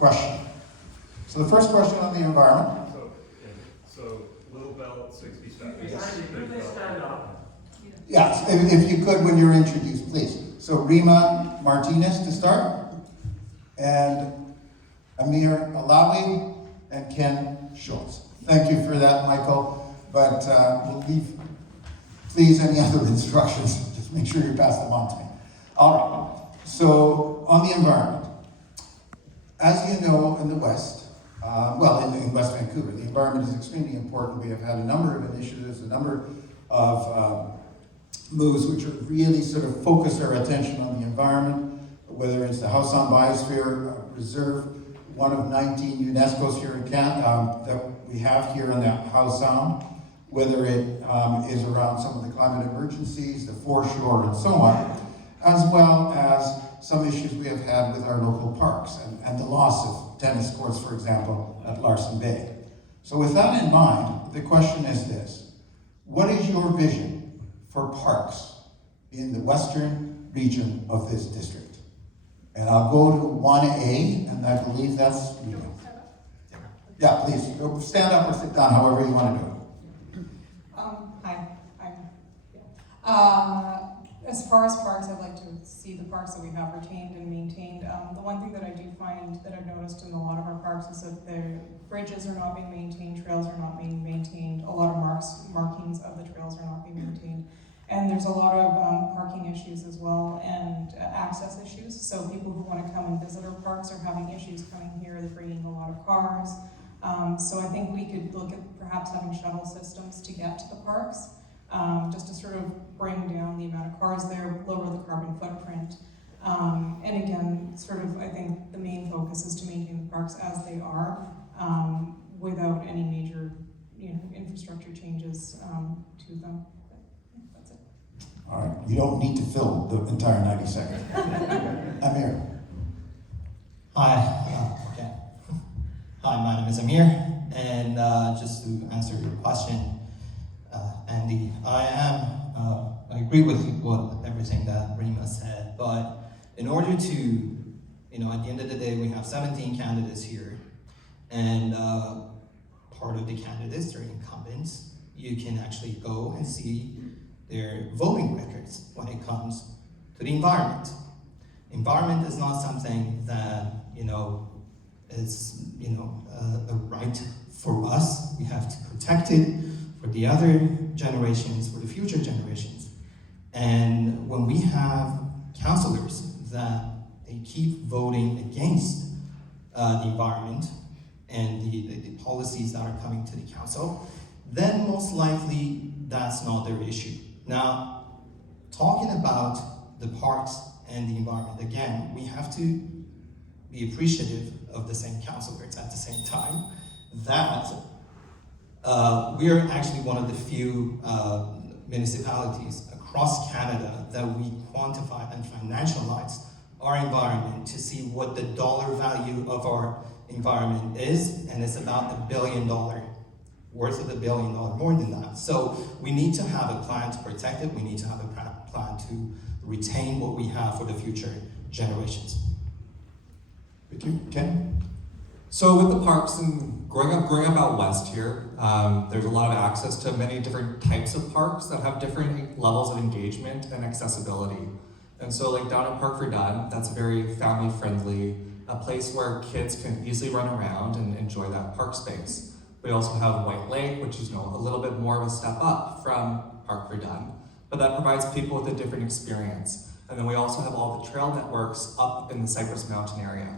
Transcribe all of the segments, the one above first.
question. So the first question on the environment. So Little Bell, 60 seconds. Could they stand up? Yes, if you could when you're introduced, please. So Rima Martinez to start, and Amir Alawi, and Ken Schultz. Thank you for that, Michael, but we'll leave, please, any other instructions, just make sure you pass them on to me. All right, so on the environment, as you know, in the West, in West Vancouver, the environment is extremely important. We have had a number of initiatives, a number of moves which have really sort of focused our attention on the environment, whether it's the House on Biosphere Reserve, one of 19 UNESCO's here in Canada that we have here in the House Sound, whether it is around some of the climate emergencies, the foreshore, and so on, as well as some issues we have had with our local parks and the loss of tennis courts, for example, at Larsen Bay. So with that in mind, the question is this: what is your vision for parks in the western region of this district? And I'll go to 1A, and I believe that's you. Yeah, please, stand up or sit down, however you want to do it. Hi. As far as parks, I'd like to see the parks that we have retained and maintained. The one thing that I do find that I've noticed in a lot of our parks is that the bridges are not being maintained, trails are not being maintained, a lot of markings of the trails are not being maintained. And there's a lot of parking issues as well, and access issues. So people who want to come and visit our parks are having issues coming here. They're bringing a lot of cars. So I think we could look at perhaps having shuttle systems to get to the parks, just to sort of bring down the amount of cars there, lower the carbon footprint. And again, sort of, I think the main focus is to maintain the parks as they are, without any major, infrastructure changes to them. That's it. All right, you don't need to fill the entire 90 seconds. Amir. Hi, okay. Hi, my name is Amir, and just to answer your question, Andy, I agree with everything that Rima said, but in order to, at the end of the day, we have 17 candidates here, and part of the candidates are incumbents. You can actually go and see their voting records when it comes to the environment. Environment is not something that, is, a right for us. We have to protect it for the other generations, for the future generations. And when we have councillors that they keep voting against the environment and the policies that are coming to the council, then most likely that's not their issue. Now, talking about the parks and the environment, again, we have to be appreciative of the same councillors at the same time, that we are actually one of the few municipalities across Canada that we quantify and financialize our environment to see what the dollar value of our environment is, and it's about $1 billion, worth of $1 billion, more than that. So we need to have a plan to protect it. We need to have a plan to retain what we have for the future generations. Thank you. Ken? So with the parks and growing up out west here, there's a lot of access to many different types of parks that have different levels of engagement and accessibility. And so like down at Park for Dun, that's very family friendly, a place where kids can easily run around and enjoy that park space. We also have White Lake, which is a little bit more of a step up from Park for Dun, but that provides people with a different experience. And then we also have all the trail networks up in the Cypress Mountain area.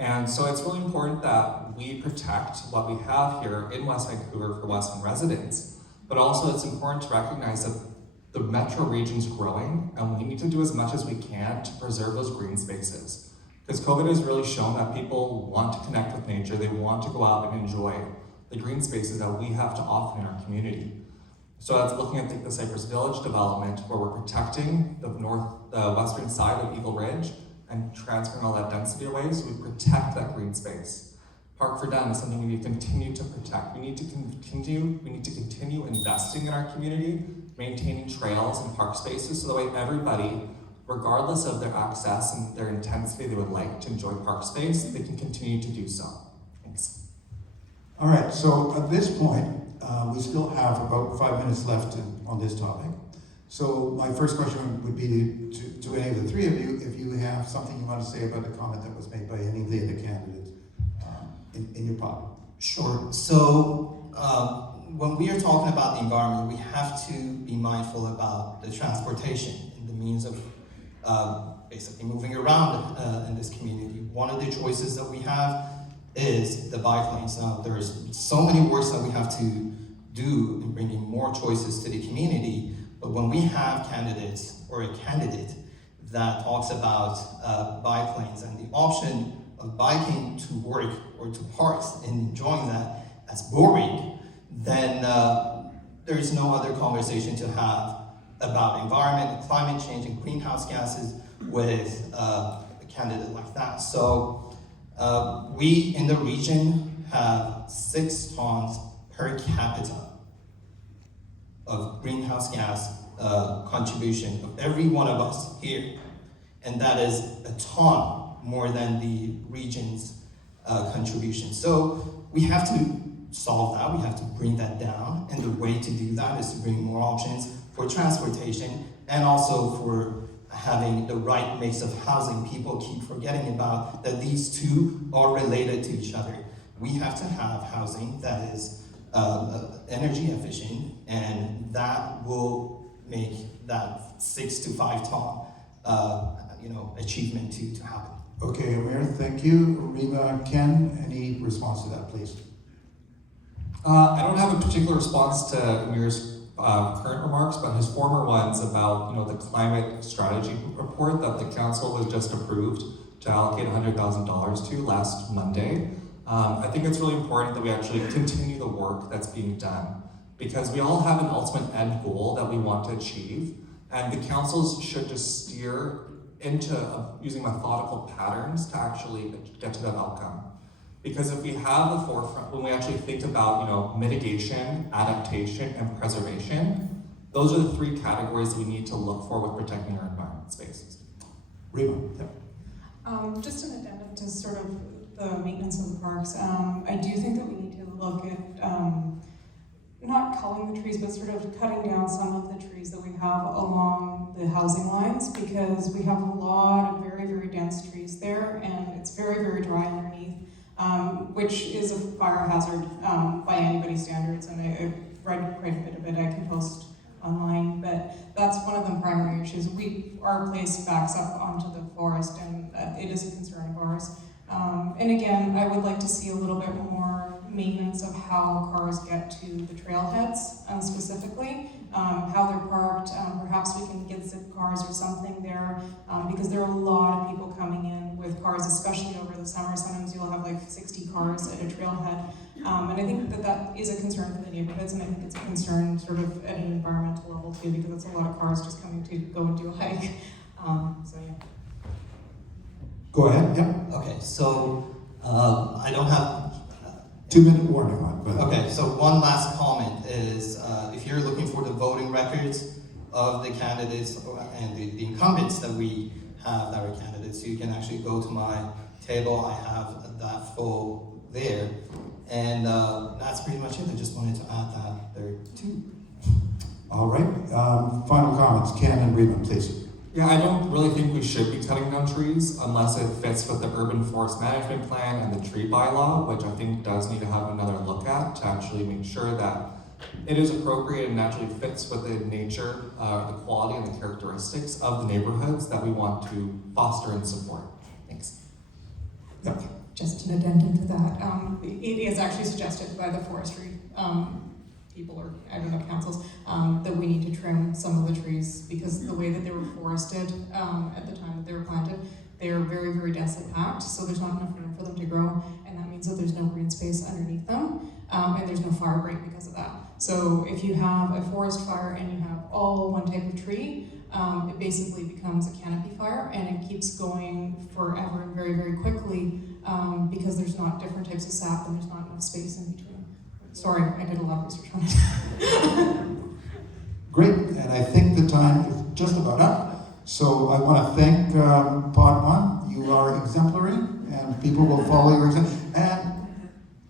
And so it's really important that we protect what we have here in West Vancouver for Western residents, but also it's important to recognize that the metro region's growing and we need to do as much as we can to preserve those green spaces. Because COVID has really shown that people want to connect with nature, they want to go out and enjoy the green spaces that we have to offer in our community. So that's looking at the Cypress Village development, where we're protecting the western side of Eagle Ridge and transferring all that density away so we protect that green space. Park for Dun is something we need to continue to protect. We need to continue investing in our community, maintaining trails and park spaces so that way everybody regardless of their access and their intensity they would like to enjoy park space, they can continue to do so. Thanks. All right, so at this point, we still have about 5 minutes left on this topic. So my first question would be to any of the three of you, if you have something you want to say about the comment that was made by any of the other candidates in your problem. Sure. So when we are talking about the environment, we have to be mindful about the transportation and the means of basically moving around in this community. One of the choices that we have is the bike lanes. Now, there's so many works that we have to do in bringing more choices to the community, but when we have candidates or a candidate that talks about bike lanes and the option of biking to work or to parks and enjoying that as boring, then there's no other conversation to have about environment, climate change, and greenhouse gases with a candidate like that. So we in the region have 6 tons per capita of greenhouse gas contribution of every one of us here. And that is a ton more than the region's contribution. So we have to solve that, we have to bring that down, and the way to do that is to bring more options for transportation and also for having the right mix of housing. People keep forgetting about that these two are related to each other. We have to have housing that is energy efficient, and that will make that 6 to 5 ton achievement to happen. Okay, Amir, thank you. Rima, Ken, any response to that, please? I don't have a particular response to Amir's current remarks, but his former ones about the climate strategy report that the council was just approved to allocate $100,000 to last Monday. I think it's really important that we actually continue the work that's being done, because we all have an ultimate end goal that we want to achieve, and the councils should just steer into using methodical patterns to actually get to that outcome. Because if we have the forefront, when we actually think about mitigation, adaptation, and preservation, those are the 3 categories we need to look for with protecting our environment spaces. Rima, Just an addendum to sort of the maintenance of the parks. I do think that we need to look at not culling the trees, but sort of cutting down some of the trees that we have along the housing lines, because we have a lot of very, very dense trees there, and it's very, very dry underneath, which is a fire hazard by anybody's standards, and I've read quite a bit of it. I can post online, but that's one of the primary issues. Our place backs up onto the forest, and it is a concern of ours. And again, I would like to see a little bit more maintenance of how cars get to the trailheads, specifically, how they're parked. Perhaps we can get zip cars or something there, because there are a lot of people coming in with cars, especially over the summer. Sometimes you'll have like 60 cars at a trailhead. And I think that is a concern for the neighborhoods, and I think it's a concern sort of at an environmental level too, because it's a lot of cars just coming to go and do a hike. So yeah. go ahead. Yep. Okay, so I don't have 2-minute warning on, but Okay, so one last comment is if you're looking for the voting records of the candidates and the incumbents that we have that are candidates, you can actually go to my table. I have that full there. And that's pretty much it. I just wanted to add that there too. all right. Final comments, Ken and Rima, please. Yeah, I don't really think we should be cutting down trees unless it fits with the urban forest management plan and the tree bylaw, which I think does need to have another look at to actually make sure that it is appropriate and naturally fits with the nature, the quality and the characteristics of the neighborhoods that we want to foster and support. Thanks. Yep. Just an addendum to that. It is actually suggested by the forestry people, or I don't know, councils, that we need to trim some of the trees, because the way that they were forested at the time that they were planted, they are very, very densely packed, so there's not enough room for them to grow, and that means that there's no green space underneath them, and there's no fire break because of that. So if you have a forest fire and you have all one type of tree, it basically becomes a canopy fire, and it keeps going forever and very, very quickly, because there's not different types of sap and there's not enough space in between. Sorry, I did a lot of research on it. Great, and I think the time is just about up. So I want to thank Pod One. You are exemplary, and people will follow your example. And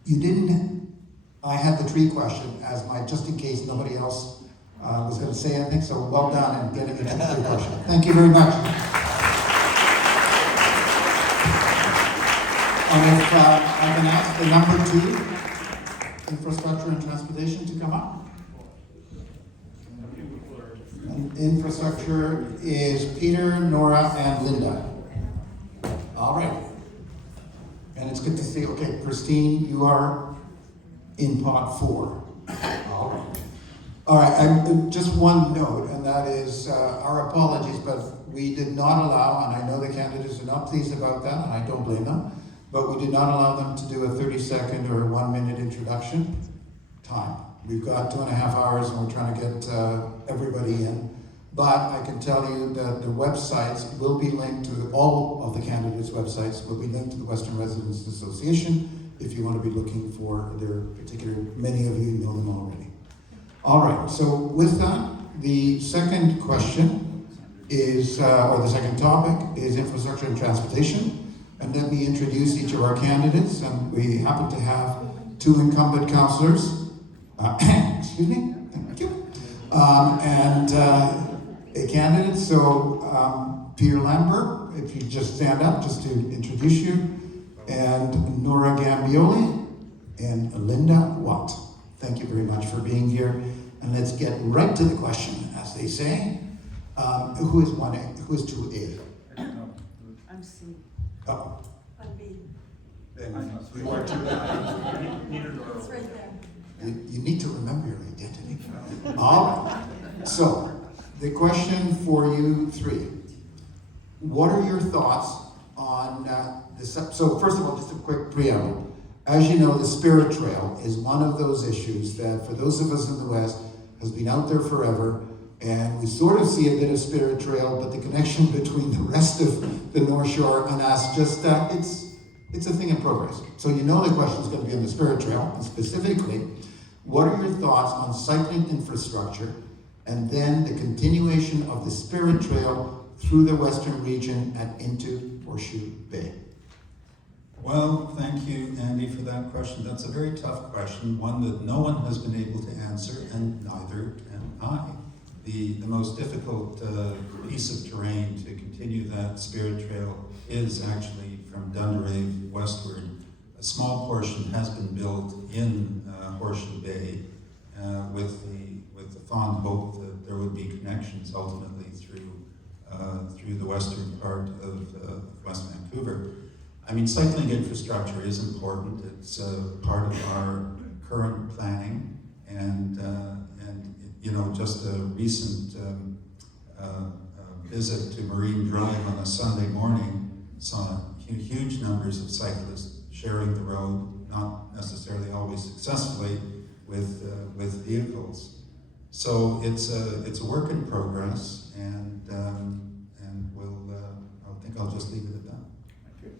you didn't. I had the tree question as my, just in case nobody else was going to say anything. So well done and getting into the tree question. Thank you very much. And if I can ask the number 2, infrastructure and transportation, to come up. Infrastructure is Peter, Nora, and Linda. All right. And it's good to see, okay, Christine, you are in pot 4. All right. All right, just one note, and that is our apologies, but we did not allow, and I know the candidates are not pleased about that, and I don't blame them, but we did not allow them to do a 30-second or 1-minute introduction time. We've got 2.5 hours, and we're trying to get everybody in. But I can tell you that the websites will be linked to, all of the candidates' websites will be linked to the Western Residents Association if you want to be looking for their particular, many of you know them already. All right, so with that, the second question is, or the second topic is infrastructure and transportation. And let me introduce each of our candidates, and we happen to have 2 incumbent councillors. Excuse me, thank you. A candidate, so Peter Lambert, if you just stand up just to introduce you, and Nora Gambioli, and Linda Watt. Thank you very much for being here, and let's get right to the question, as they say. Who is 1A? Who is 2A? I'm C. Oh. I'm B. Then you are 2A. It's right there. You need to remember your identity. All right. So, the question for you 3. What are your thoughts on this? So first of all, just a quick preamble. As you know, the Spirit Trail is one of those issues that, for those of us in the West, has been out there forever. And we sort of see a bit of Spirit Trail, but the connection between the rest of the North Shore and us, just it's a thing in progress. So you know the question is going to be on the Spirit Trail, and specifically, what are your thoughts on cycling infrastructure, and then the continuation of the Spirit Trail through the Western region and into Horseshoe Bay? Well, thank you, Andy, for that question. That's a very tough question, one that no one has been able to answer, and neither can I. The most difficult piece of terrain to continue that Spirit Trail is actually from Dunderave westward. A small portion has been built in Horseshoe Bay with the fond hope that there would be connections ultimately through the western part of West Vancouver. I mean, cycling infrastructure is important. It's part of our current planning, and you know, just a recent visit to Marine Drive on a Sunday morning saw huge numbers of cyclists sharing the road, not necessarily always successfully with vehicles. So it's a work in progress, and we'll I think I'll just leave it at that. Thank you.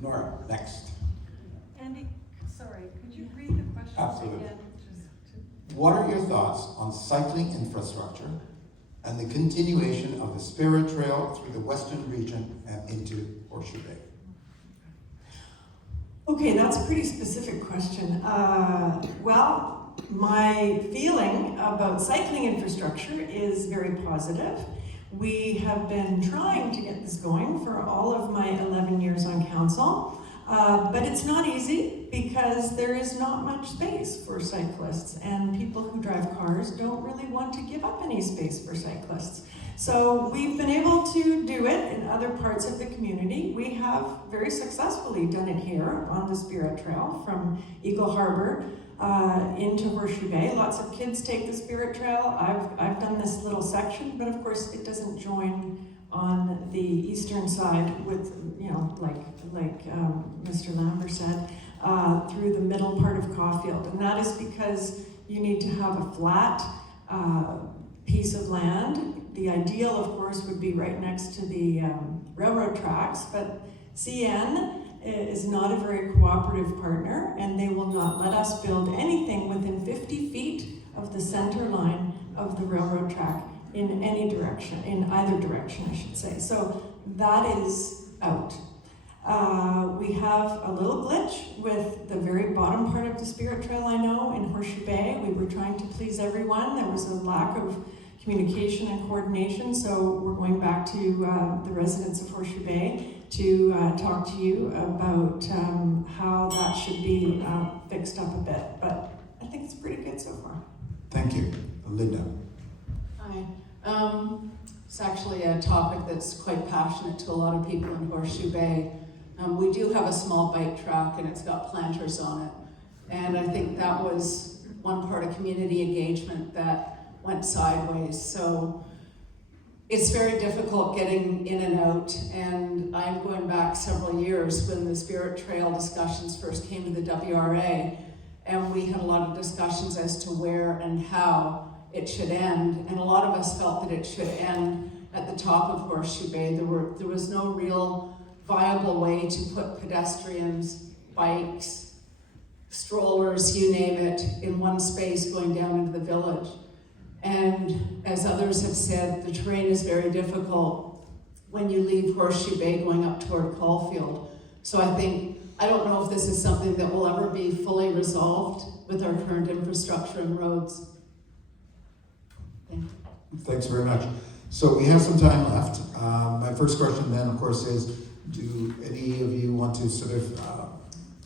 Nora, next. Andy, sorry, could you read the question Absolutely. again? What are your thoughts on cycling infrastructure and the continuation of the Spirit Trail through the Western region and into Horseshoe Bay? Okay, that's a pretty specific question. Well, my feeling about cycling infrastructure is very positive. We have been trying to get this going for all of my 11 years on council, but it's not easy because there is not much space for cyclists, and people who drive cars don't really want to give up any space for cyclists. So we've been able to do it in other parts of the community. We have very successfully done it here on the Spirit Trail from Eagle Harbor into Horseshoe Bay. Lots of kids take the Spirit Trail. I've done this little section, but of course it doesn't join on the eastern side with, you know, like Mr. Lambert said, through the middle part of Caulfield. And that is because you need to have a flat piece of land. The ideal, of course, would be right next to the railroad tracks, but CN is not a very cooperative partner, and they will not let us build anything within 50 feet of the center line of the railroad track in any direction, in either direction, I should say. So that is out. We have a little glitch with the very bottom part of the Spirit Trail, I know, in Horseshoe Bay. We were trying to please everyone. There was a lack of communication and coordination, so we're going back to the residents of Horseshoe Bay to talk to you about how that should be fixed up a bit. But I think it's pretty good so far. Thank you. Linda. Hi. It's actually a topic that's quite passionate to a lot of people in Horseshoe Bay. We do have a small bike track and it's got planters on it. And I think that was one part of community engagement that went sideways. So it's very difficult getting in and out. And I'm going back several years when the Spirit Trail discussions first came to the WRA. And we had a lot of discussions as to where and how it should end. And a lot of us felt that it should end at the top of Horseshoe Bay. There was no real viable way to put pedestrians, bikes, strollers, you name it, in one space going down into the village. And as others have said, the terrain is very difficult when you leave Horseshoe Bay going up toward Caulfield. So I don't know if this is something that will ever be fully resolved with our current infrastructure and roads. Thank you. Thanks very much. So we have some time left. My first question then, of course, is do any of you want to sort of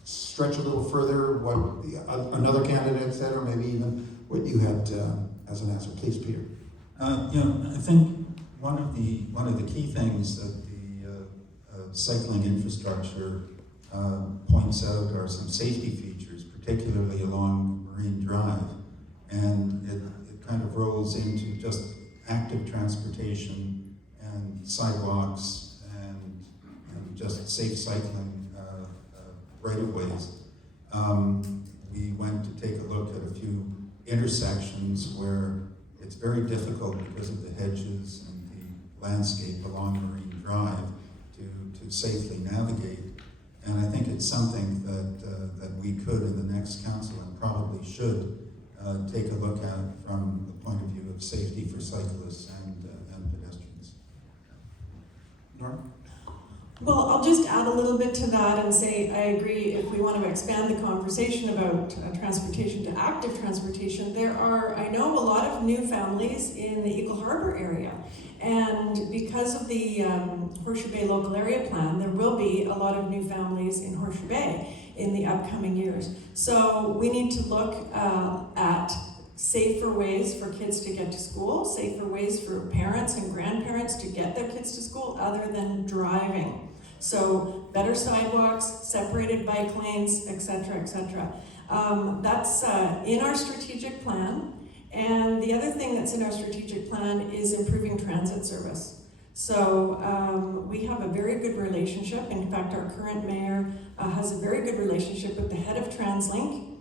stretch a little further what another candidate said, or maybe even what you had as an answer? Please, Peter. I think one of the key things that the cycling infrastructure points out are some safety features, particularly along Marine Drive, and it kind of rolls into just active transportation and sidewalks and just safe cycling right-of-ways. We went to take a look at a few intersections where it's very difficult because of the hedges and the landscape along Marine Drive to safely navigate. And I think it's something that we could in the next council and probably should take a look at from the point of view of safety for cyclists and pedestrians. Nora? Well, I'll just add a little bit to that and say I agree if we want to expand the conversation about transportation to active transportation. There are, I know, a lot of new families in the Eagle Harbor area. And because of the Horseshoe Bay Local Area Plan, there will be a lot of new families in Horseshoe Bay in the upcoming years. So we need to look at safer ways for kids to get to school, safer ways for parents and grandparents to get their kids to school other than driving. So better sidewalks, separated bike lanes, etc., etc. That's in our strategic plan. And the other thing that's in our strategic plan is improving transit service. So we have a very good relationship. In fact, our current mayor has a very good relationship with the head of TransLink.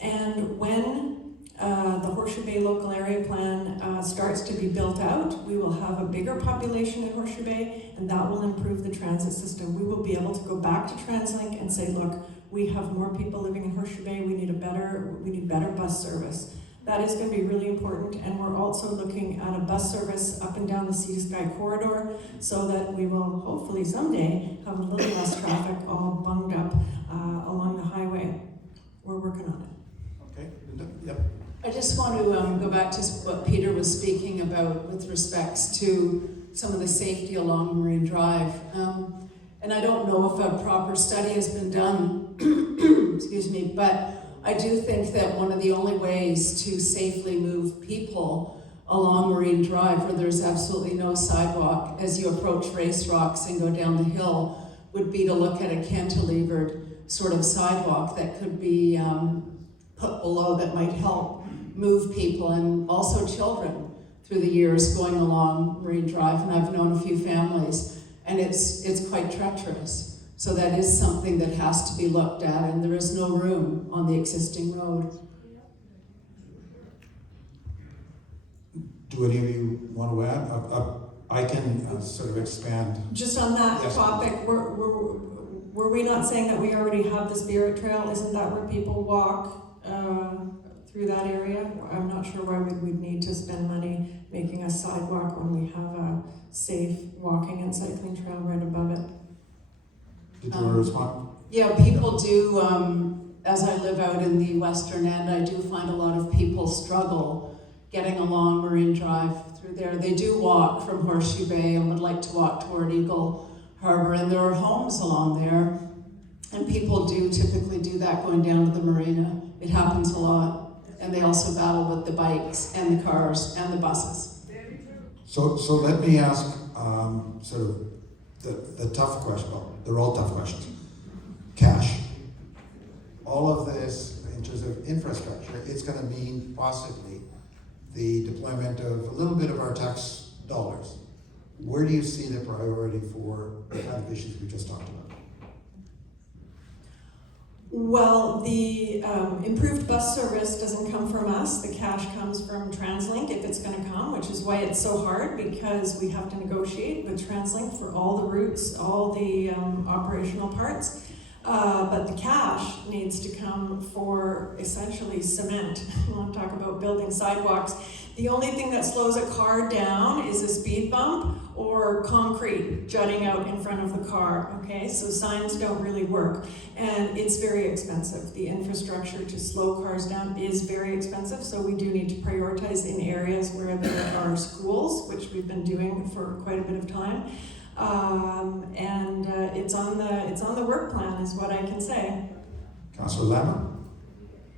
And when the Horseshoe Bay Local Area Plan starts to be built out, we will have a bigger population in Horseshoe Bay, and that will improve the transit system. We will be able to go back to TransLink and say, look, we have more people living in Horseshoe Bay, we need better bus service. That is going to be really important, and we're also looking at a bus service up and down the Sea to Sky corridor so that we will hopefully someday have a little less traffic all bunged up along the highway. We're working on it. Okay. Yep. I just want to go back to what Peter was speaking about with respects to some of the safety along Marine Drive. And I don't know if a proper study has been done, excuse me, but I do think that one of the only ways to safely move people along Marine Drive, where there's absolutely no sidewalk, as you approach Race Rocks and go down the hill, would be to look at a cantilevered sort of sidewalk that could be put below that might help move people and also children through the years going along Marine Drive. And I've known a few families, and it's quite treacherous. So that is something that has to be looked at, and there is no room on the existing road. Do any of you want to add? I can sort of expand. Just on that Yes. topic, were we not saying that we already have the Spirit Trail? Isn't that where people walk through that area. I'm not sure why we'd need to spend money making a sidewalk when we have a safe walking and cycling trail right above it. Did you want to respond? Yeah, people do, as I live out in the western end, I do find a lot of people struggle getting along Marine Drive through there. They do walk from Horseshoe Bay and would like to walk toward Eagle Harbor, and there are homes along there, and people do typically do that going down to the marina. It happens a lot, and they also battle with the bikes and the cars and the buses. So let me ask sort of the tough question. Well, they're all tough questions. Cash. All of this in terms of infrastructure, it's going to mean possibly the deployment of a little bit of our tax dollars. Where do you see the priority for the kind of issues we just talked about? Well, the improved bus service doesn't come from us. The cash comes from TransLink if it's going to come, which is why it's so hard, because we have to negotiate with TransLink for all the routes, all the operational parts. But the cash needs to come for essentially cement. You want to talk about building sidewalks. The only thing that slows a car down is a speed bump or concrete jutting out in front of the car, okay? So signs don't really work, and it's very expensive. The infrastructure to slow cars down is very expensive, so we do need to prioritize in areas where there are schools, which we've been doing for quite a bit of time. It's on the work plan is what I can say. Councillor Lambert?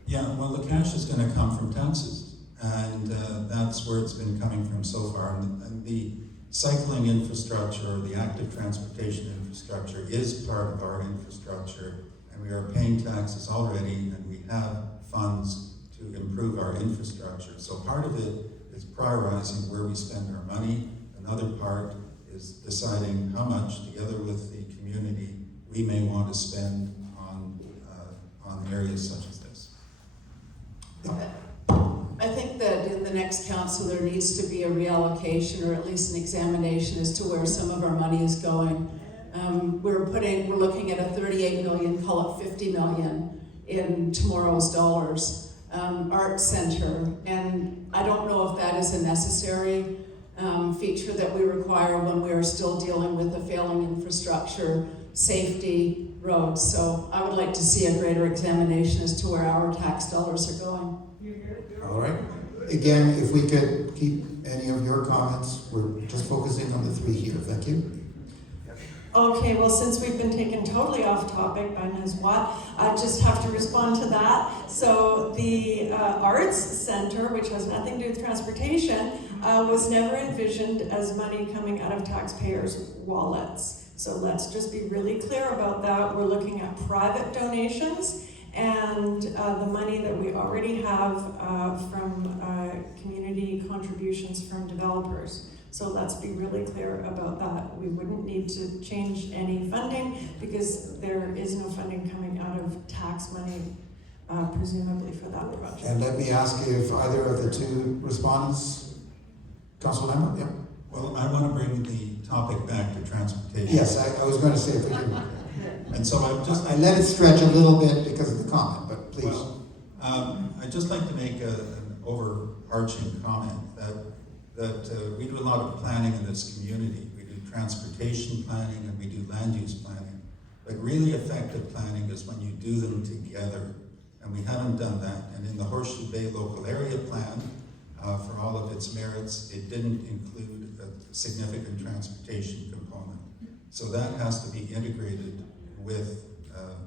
Yeah, well, the cash is going to come from taxes, and that's where it's been coming from so far. And the cycling infrastructure, or the active transportation infrastructure, is part of our infrastructure, and we are paying taxes already, and we have funds to improve our infrastructure. So part of it is prioritizing where we spend our money. Another part is deciding how much, together with the community, we may want to spend on areas such as this. I think that in the next council there needs to be a reallocation, or at least an examination as to where some of our money is going. We're looking at a 38 million, call it 50 million in tomorrow's dollars, art center, and I don't know if that is a necessary feature that we require when we are still dealing with a failing infrastructure, safety, roads. So I would like to see a greater examination as to where our tax dollars are going. All right. Again, if we could keep any of your comments, we're just focusing on the three here. Thank you. Okay, well, since we've been taken totally off topic by Ms. Watt, I just have to respond to that. So the Arts Center, which has nothing to do with transportation, was never envisioned as money coming out of taxpayers' wallets. So let's just be really clear about that. We're looking at private donations and the money that we already have from community contributions from developers. So let's be really clear about that. We wouldn't need to change any funding because there is no funding coming out of tax money, presumably for that project. And let me ask if either of the two respondents, Councillor Lambert, yeah? Well, I want to bring the topic back to transportation. Yes, I was going to say if we could. And so I let it stretch a little bit because of the comment, but please. Well, I'd just like to make an overarching comment that we do a lot of planning in this community. We do transportation planning and we do land use planning. But really effective planning is when you do them together, and we haven't done that. And in the Horseshoe Bay Local Area Plan, for all of its merits, it didn't include a significant transportation component. So that has to be integrated with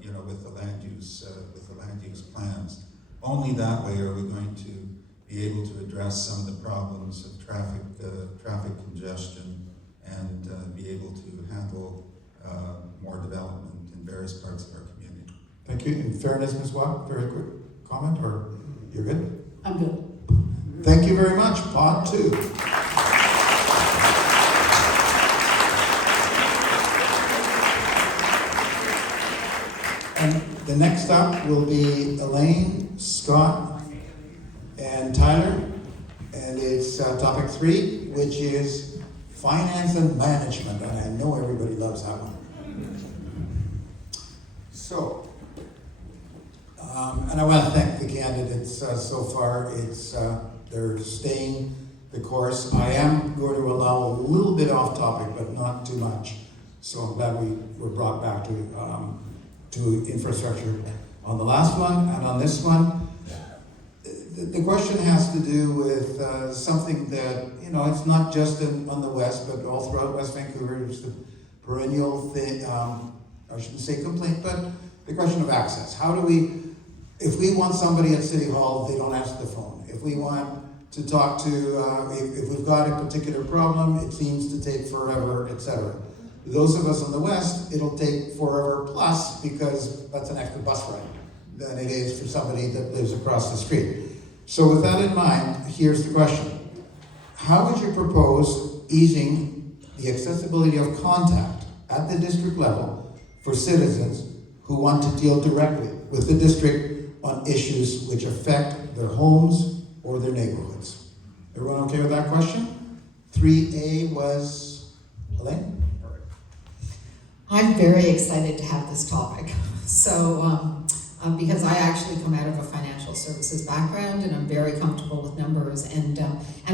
the land use plans. Only that way are we going to be able to address some of the problems of traffic congestion and be able to handle more development in various parts of our community. Thank you. In fairness, Ms. Watt, very quick comment, or you're good? I'm good. Thank you very much. Pod 2. And the next up will be Elaine, Scott, and Tyler. And it's topic 3, which is finance and management. And I know everybody loves that one. So, And I want to thank the candidates so far. They're staying the course. I am going to allow a little bit off topic, but not too much. So I'm glad we were brought back to infrastructure on the last one. And on this one, the question has to do with something that, it's not just on the west, but all throughout West Vancouver. It's the perennial thing, I shouldn't say complaint, but the question of access. How do we, if we want somebody at City Hall, they don't answer the phone. If we want to talk to, if we've got a particular problem, it seems to take forever, etc. Those of us on the west, it'll take forever plus, because that's an extra bus ride than it is for somebody that lives across the street. So with that in mind, here's the question. How would you propose easing the accessibility of contact at the district level for citizens who want to deal directly with the district on issues which affect their homes or their neighborhoods? Everyone okay with that question? 3A was Elaine? I'm very excited to have this topic. So, because I actually come out of a financial services background and I'm very comfortable with numbers and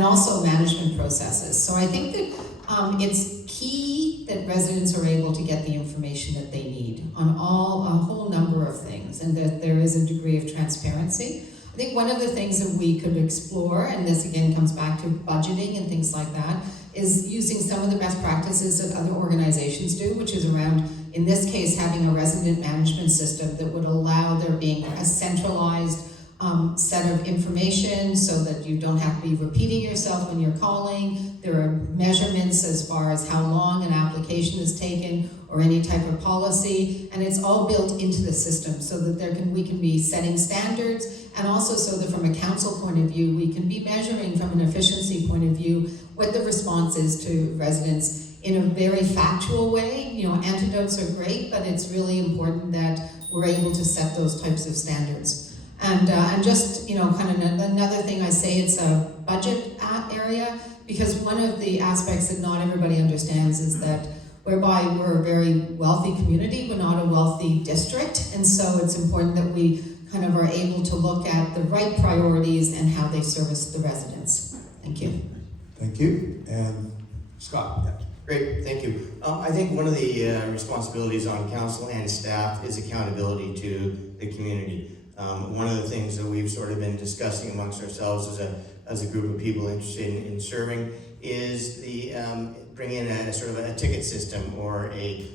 also management processes. So I think that it's key that residents are able to get the information that they need on a whole number of things, and that there is a degree of transparency. I think one of the things that we could explore, and this again comes back to budgeting and things like that, is using some of the best practices that other organizations do, which is around, in this case, having a resident management system that would allow there being a centralized set of information so that you don't have to be repeating yourself when you're calling. There are measurements as far as how long an application is taken or any type of policy, and it's all built into the system so that we can be setting standards, and also so that from a council point of view, we can be measuring from an efficiency point of view what the response is to residents in a very factual way. Antidotes are great, but it's really important that we're able to set those types of standards. And just, kind of another thing I say, it's a budget area, because one of the aspects that not everybody understands is that whereby we're a very wealthy community, we're not a wealthy district, and so it's important that we kind of are able to look at the right priorities and how they service the residents. Thank you. Thank you. And Scott? Yeah. Great, thank you. I think one of the responsibilities on council and staff is accountability to the community. One of the things that we've sort of been discussing amongst ourselves as a group of people interested in serving is the bring in a sort of a ticket system, or a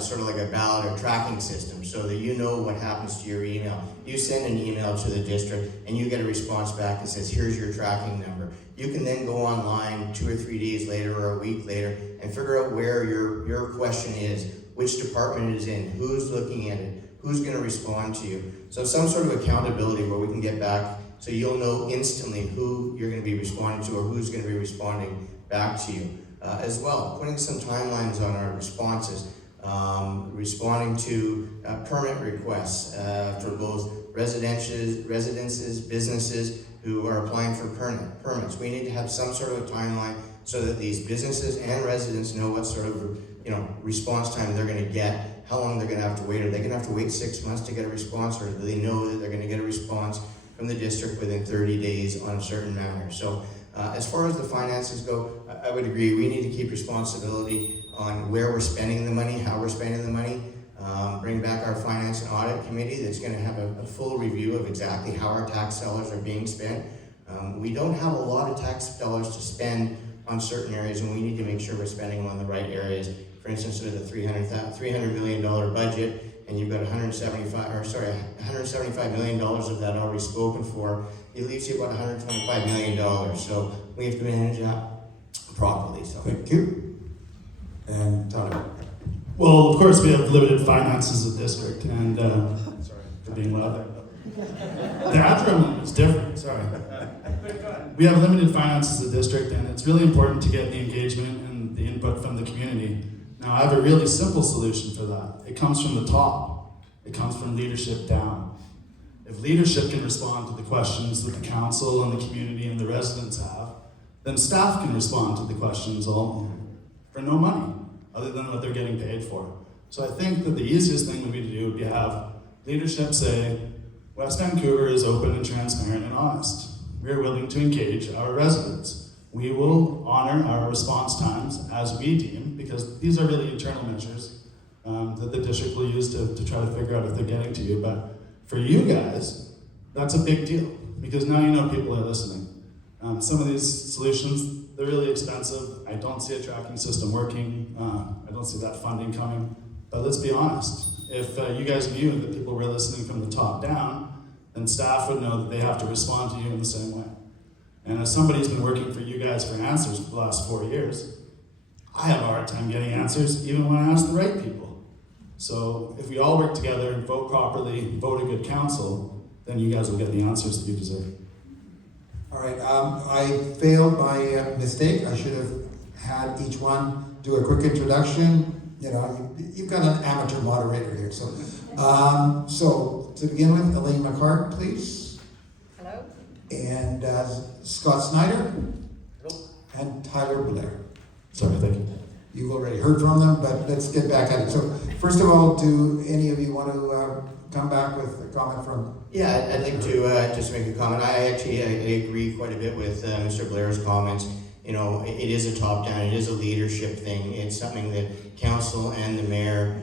sort of like a ballot or tracking system, so that you know what happens to your email. You send an email to the district and you get a response back that says, here's your tracking number. You can then go online 2 or 3 days later or a week later and figure out where your question is, which department it is in, who's looking at it, who's going to respond to you. So some sort of accountability where we can get back, so you'll know instantly who you're going to be responding to or who's going to be responding back to you. As well, putting some timelines on our responses, responding to permit requests for both residences, businesses who are applying for permits. We need to have some sort of a timeline so that these businesses and residents know what sort of response time they're going to get, how long they're going to have to wait. Are they going to have to wait 6 months to get a response, or do they know that they're going to get a response from the district within 30 days on a certain matter? So as far as the finances go, I would agree, we need to keep responsibility on where we're spending the money, how we're spending the money, bring back our finance and audit committee that's going to have a full review of exactly how our tax dollars are being spent. We don't have a lot of tax dollars to spend on certain areas, and we need to make sure we're spending them on the right areas. For instance, with a $300 million budget, and you've got $175 million of that already spoken for, it leaves you about $125 million. So we have to manage that properly. So thank you. And Tyler? Well, of course, we have limited finances as a district, and sorry for being loud there. The acronym is different. Sorry. We have limited finances as a district, and it's really important to get the engagement and the input from the community. Now, I have a really simple solution for that. It comes from the top. It comes from leadership down. If leadership can respond to the questions that the council and the community and the residents have, then staff can respond to the questions all for no money, other than what they're getting paid for. So I think that the easiest thing would be to do would be have leadership say, West Vancouver is open and transparent and honest. We are willing to engage our residents. We will honor our response times as we deem, because these are really internal measures that the district will use to try to figure out if they're getting to you. But for you guys, that's a big deal, because now you know people are listening. Some of these solutions, they're really expensive. I don't see a tracking system working. I don't see that funding coming. But let's be honest, if you guys knew that people were listening from the top down, then staff would know that they have to respond to you in the same way. And as somebody who's been working for you guys for answers for the last 4 years, I have a hard time getting answers even when I ask the right people. So if we all work together and vote properly, vote a good council, then you guys will get the answers that you deserve. All right, I failed my mistake. I should have had each one do a quick introduction. You know, you've got an amateur moderator here. So, so to begin with, Elaine McCart, please. Hello. And Scott Snyder. Hello. And Tyler Blair. Sorry, thank you. You've already heard from them, but let's get back at it. So first of all, do any of you want to come back with a comment from? Yeah, I'd like to just make a comment. I agree quite a bit with Mr. Blair's comments. You know, it is a top-down, it is a leadership thing. It's something that council and the mayor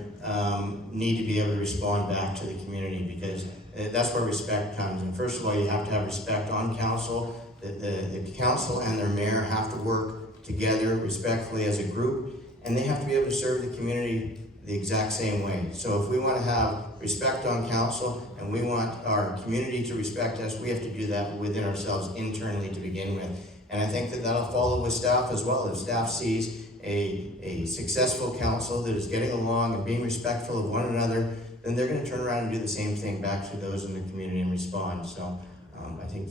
need to be able to respond back to the community, because that's where respect comes. And first of all, you have to have respect on council. The council and their mayor have to work together respectfully as a group, and they have to be able to serve the community the exact same way. So if we want to have respect on council and we want our community to respect us, we have to do that within ourselves internally to begin with. And I think that that'll follow with staff as well. If staff sees a successful council that is getting along and being respectful of one another, then they're going to turn around and do the same thing back to those in the community and respond. So I think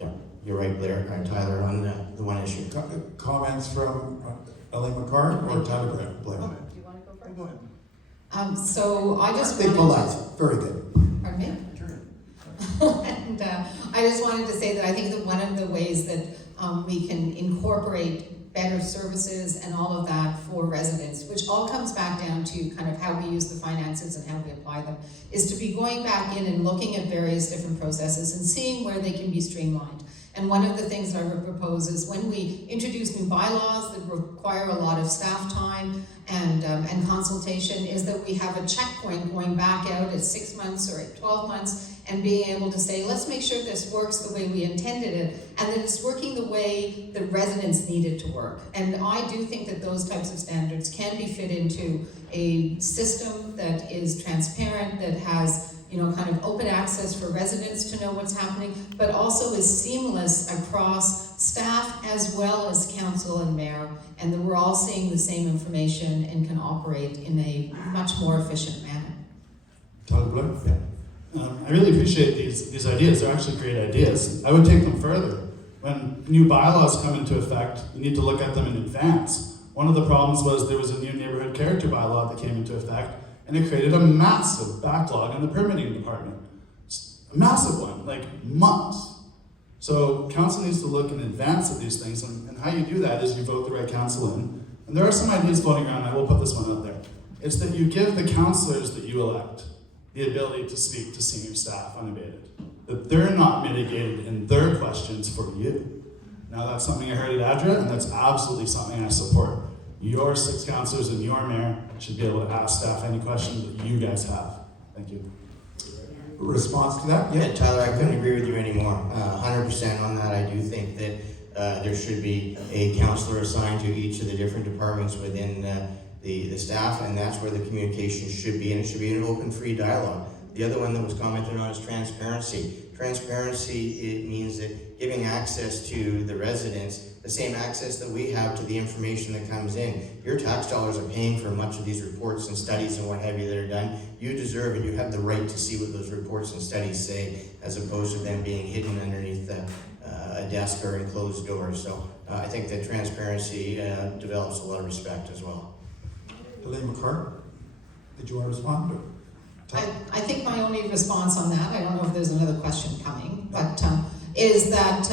yeah, you're right, Blair and Tyler, on the one issue. Comments from Elaine McCart or Tyler Blair? Do you want to go first? Go ahead. So I just Stay polite. Very good. Pardon me? And I just wanted to say that I think that one of the ways that we can incorporate better services and all of that for residents, which all comes back down to kind of how we use the finances and how we apply them, is to be going back in and looking at various different processes and seeing where they can be streamlined. And one of the things I would propose is when we introduce new bylaws that require a lot of staff time and consultation, is that we have a checkpoint going back out at 6 months or at 12 months and being able to say, let's make sure this works the way we intended it, and that it's working the way the residents need it to work. And I do think that those types of standards can be fit into a system that is transparent, that has, you know, kind of open access for residents to know what's happening, but also is seamless across staff as well as council and mayor, and that we're all seeing the same information and can operate in a much more efficient manner. Tyler Blair? Yeah. I really appreciate these ideas. They're actually great ideas. I would take them further. When new bylaws come into effect, you need to look at them in advance. One of the problems was there was a new neighborhood character bylaw that came into effect, and it created a massive backlog in the permitting department. A massive one, like months. So council needs to look in advance at these things, and how you do that is you vote the right council in. And there are some ideas floating around, I will put this one out there. It's that you give the councillors that you elect the ability to speak to senior staff unabated. That they're not mitigated in their questions for you. Now that's something I heard at ADRA, and that's absolutely something I support. Your 6 councillors and your mayor should be able to ask staff any questions that you guys have. Thank you. Response to that? Yeah, Tyler, I couldn't agree with you anymore. 100% on that. I do think that there should be a councillor assigned to each of the different departments within the staff, and that's where the communication should be, and it should be an open, free dialogue. The other one that was commented on is transparency. Transparency, it means that giving access to the residents, the same access that we have to the information that comes in. Your tax dollars are paying for much of these reports and studies and what have you that are done. You deserve and you have the right to see what those reports and studies say, as opposed to them being hidden underneath a desk or in closed doors. So I think that transparency develops a lot of respect as well. Elaine McCart, did you want to respond? I think my only response on that, I don't know if there's another question coming, but is that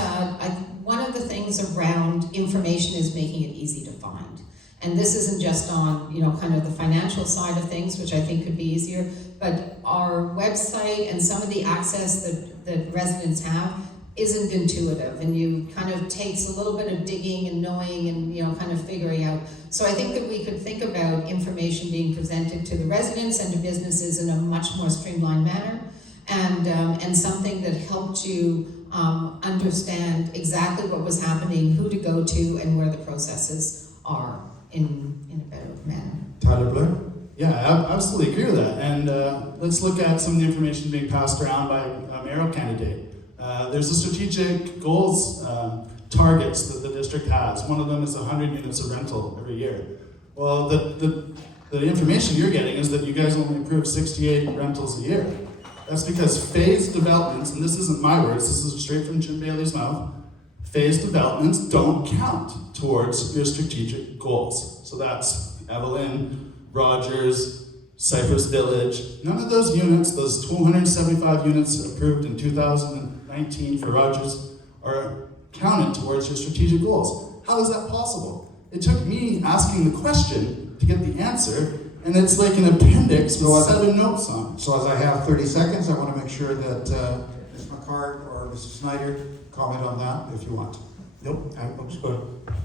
one of the things around information is making it easy to find. And this isn't just on, kind of the financial side of things, which I think could be easier, but our website and some of the access that residents have isn't intuitive, and you kind of takes a little bit of digging and knowing and kind of figuring out. So I think that we could think about information being presented to the residents and to businesses in a much more streamlined manner, and something that helped you understand exactly what was happening, who to go to, and where the processes are in a better manner. Tyler Blair? Yeah, I absolutely agree with that. And let's look at some of the information being passed around by a mayoral candidate. There's a strategic goals targets that the district has. One of them is 100 units of rental every year. Well, the information you're getting is that you guys only approve 68 rentals a year. That's because phased developments, and this isn't my words, this is straight from Jim Bailey's mouth, phased developments don't count towards your strategic goals. So that's Evelyn, Rogers, Cypress Village. None of those units, those 275 units approved in 2019 for Rogers, are counted towards your strategic goals. How is that possible? It took me asking the question to get the answer, and it's like an appendix with 7 notes on it. So as I have 30 seconds, I want to make sure that Ms. McCart or Mr. Snyder comment on that if you want. Nope, I'm just going.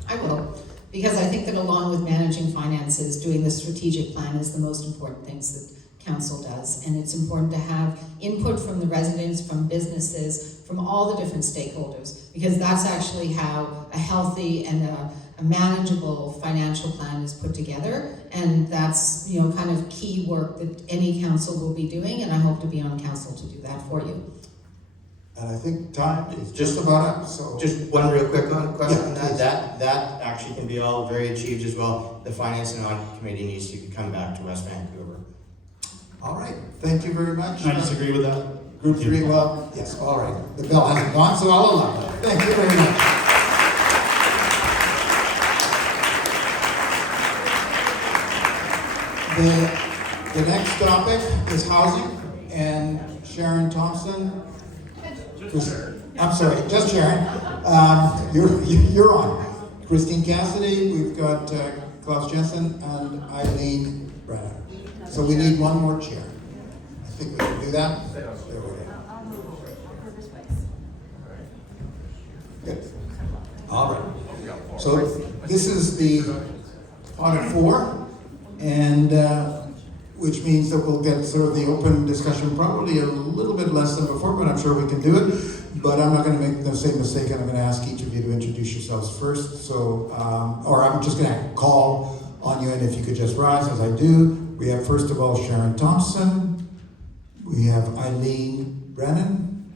I will, because I think that along with managing finances, doing the strategic plan is the most important things that council does. And it's important to have input from the residents, from businesses, from all the different stakeholders, because that's actually how a healthy and a manageable financial plan is put together. And that's, kind of key work that any council will be doing, and I hope to be on council to do that for you. And I think time is just about up, so. Just one real quick question on please. that actually can be all very achieved as well. The Finance and Audit Committee needs to come back to West Vancouver. All right, thank you very much. I disagree with that. Group 3, well, yes, all right. The bell hasn't gone, so I'll allow that. Thank you very much. The next topic is housing, and Sharon Thompson. I'm sorry, just Sharon. You're on. Christine Cassidy, we've got Klaus Jensen, and Eileen Brennan. So we need one more chair. I think we can do that. There we go. Good. All right. So this is the pot of 4, and which means that we'll get sort of the open discussion, probably a little bit less than before, but I'm sure we can do it. But I'm not going to make the same mistake, and I'm going to ask each of you to introduce yourselves first. So, or I'm just going to call on you, and if you could just rise as I do. We have, first of all, Sharon Thompson. We have Eileen Brennan.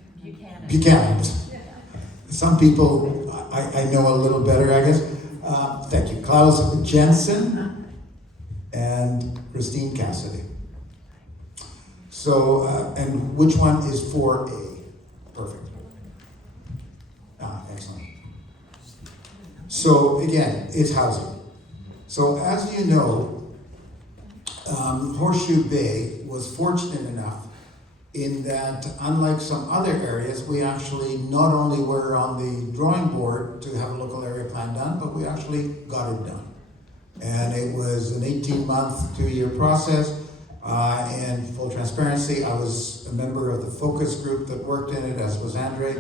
Buchanan. Some people I know a little better, I guess. Thank you. Klaus Jensen and Christine Cassidy. So, and which one is 4A? Perfect. Excellent. So again, it's housing. So as you know, Horseshoe Bay was fortunate enough in that, unlike some other areas, we actually not only were on the drawing board to have a local area plan done, but we actually got it done. And it was an 18-month, 2-year process. And full transparency, I was a member of the focus group that worked in it, as was Andre,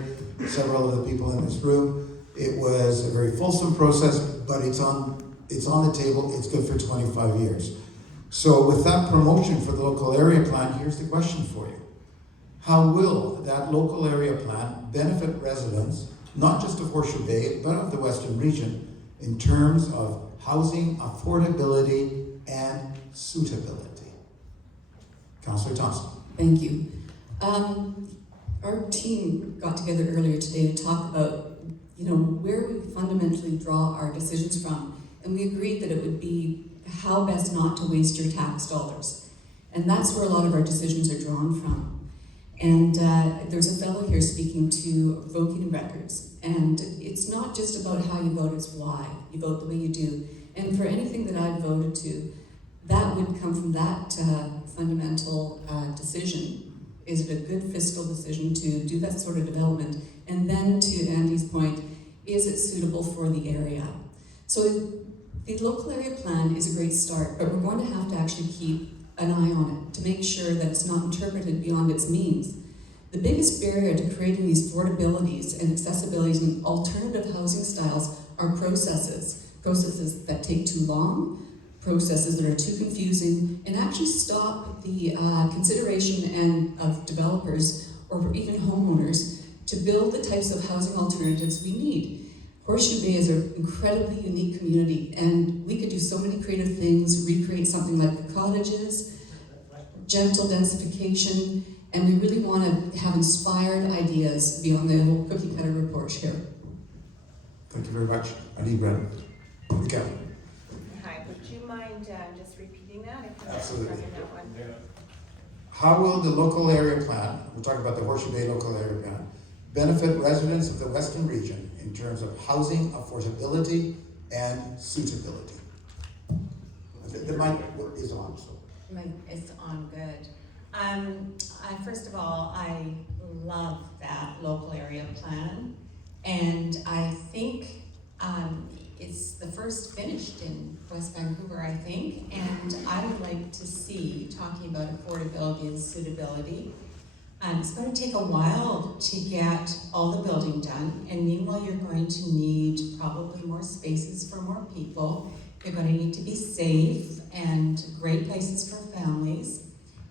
several of the people in this room. It was a very fulsome process, but it's on the table. It's good for 25 years. So with that promotion for the local area plan, here's the question for you. How will that local area plan benefit residents, not just of Horseshoe Bay, but of the Western region, in terms of housing affordability and suitability? Councillor Thompson. Thank you. Our team got together earlier today to talk about, where we fundamentally draw our decisions from, and we agreed that it would be how best not to waste your tax dollars. And that's where a lot of our decisions are drawn from. And there's a fellow here speaking to voting records. And it's not just about how you vote, it's why you vote the way you do. And for anything that I've voted to, that would come from that fundamental decision. Is it a good fiscal decision to do that sort of development? And then to Andy's point, is it suitable for the area? So The local area plan is a great start, but we're going to have to actually keep an eye on it to make sure that it's not interpreted beyond its means. The biggest barrier to creating these affordabilities and accessibilities and alternative housing styles are processes that take too long, processes that are too confusing, and actually stop the consideration of developers or even homeowners to build the types of housing alternatives we need. Horseshoe Bay is an incredibly unique community, and we could do so many creative things, recreate something like the cottages, gentle densification, and we really want to have inspired ideas beyond the whole cookie cutter approach here. Thank you very much. I need Brennan. Okay. Hi, would you mind just repeating that? If you Absolutely. that one. How will the local area plan, we're talking about the Horseshoe Bay local area plan, benefit residents of the Western region in terms of housing affordability and suitability? The mic is on, so. It's on good. First of all, I love that local area plan, and I think it's the first finished in West Vancouver, I think, and I would like to see, talking about affordability and suitability, it's going to take a while to get all the building done, and meanwhile you're going to need probably more spaces for more people. You're going to need to be safe and great places for families.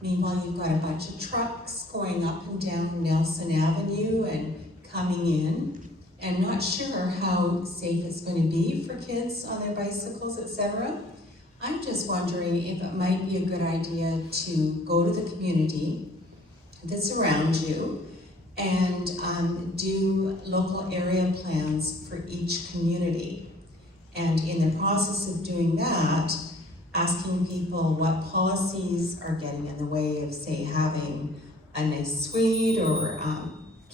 Meanwhile, you've got a bunch of trucks going up and down Nelson Avenue and coming in, and not sure how safe it's going to be for kids on their bicycles, etc. I'm just wondering if it might be a good idea to go to the community that's around you and do local area plans for each community. And in the process of doing that, asking people what policies are getting in the way of, say, having a nice suite or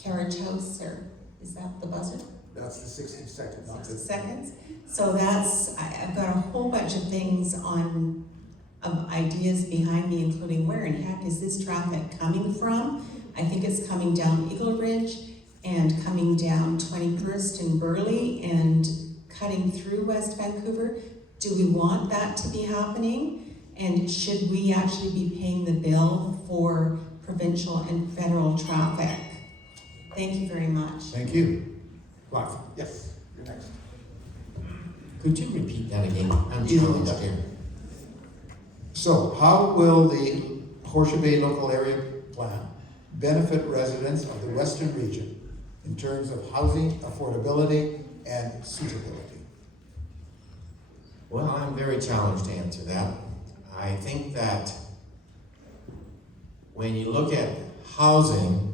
carriage house, or is that the buzzer? That's the 60 seconds. 60 seconds. So I've got a whole bunch of things of ideas behind me, including where in heck is this traffic coming from? I think it's coming down Eagle Ridge and coming down 21st and Burleigh and cutting through West Vancouver. Do we want that to be happening? And should we actually be paying the bill for provincial and federal traffic? Thank you very much. Thank you. Clive, yes, you're next. Could you repeat that again? I'm challenged here. So, how will the Horseshoe Bay local area plan benefit residents of the Western region in terms of housing affordability and suitability? Well, I'm very challenged to answer that. I think that when you look at housing,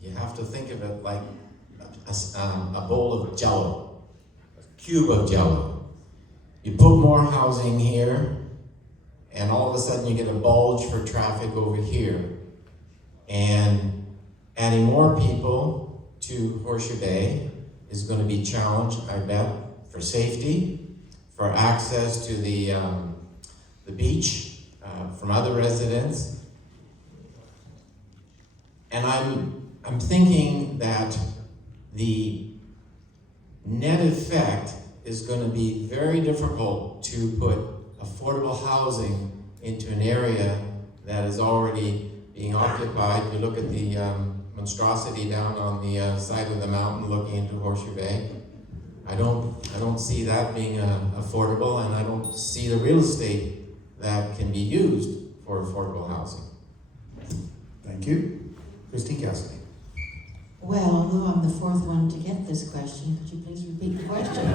you have to think of it like a bowl of Jell-O, a cube of Jell-O. You put more housing here, and all of a sudden you get a bulge for traffic over here. And adding more people to Horseshoe Bay is going to be challenged, I bet, for safety, for access to the beach from other residents. And I'm thinking that the net effect is going to be very difficult to put affordable housing into an area that is already being occupied. You look at the monstrosity down on the side of the mountain looking into Horseshoe Bay. I don't see that being affordable, and I don't see the real estate that can be used for affordable housing. Thank you. Christine Cassidy. Well, although I'm the fourth one to get this question, could you please repeat the question?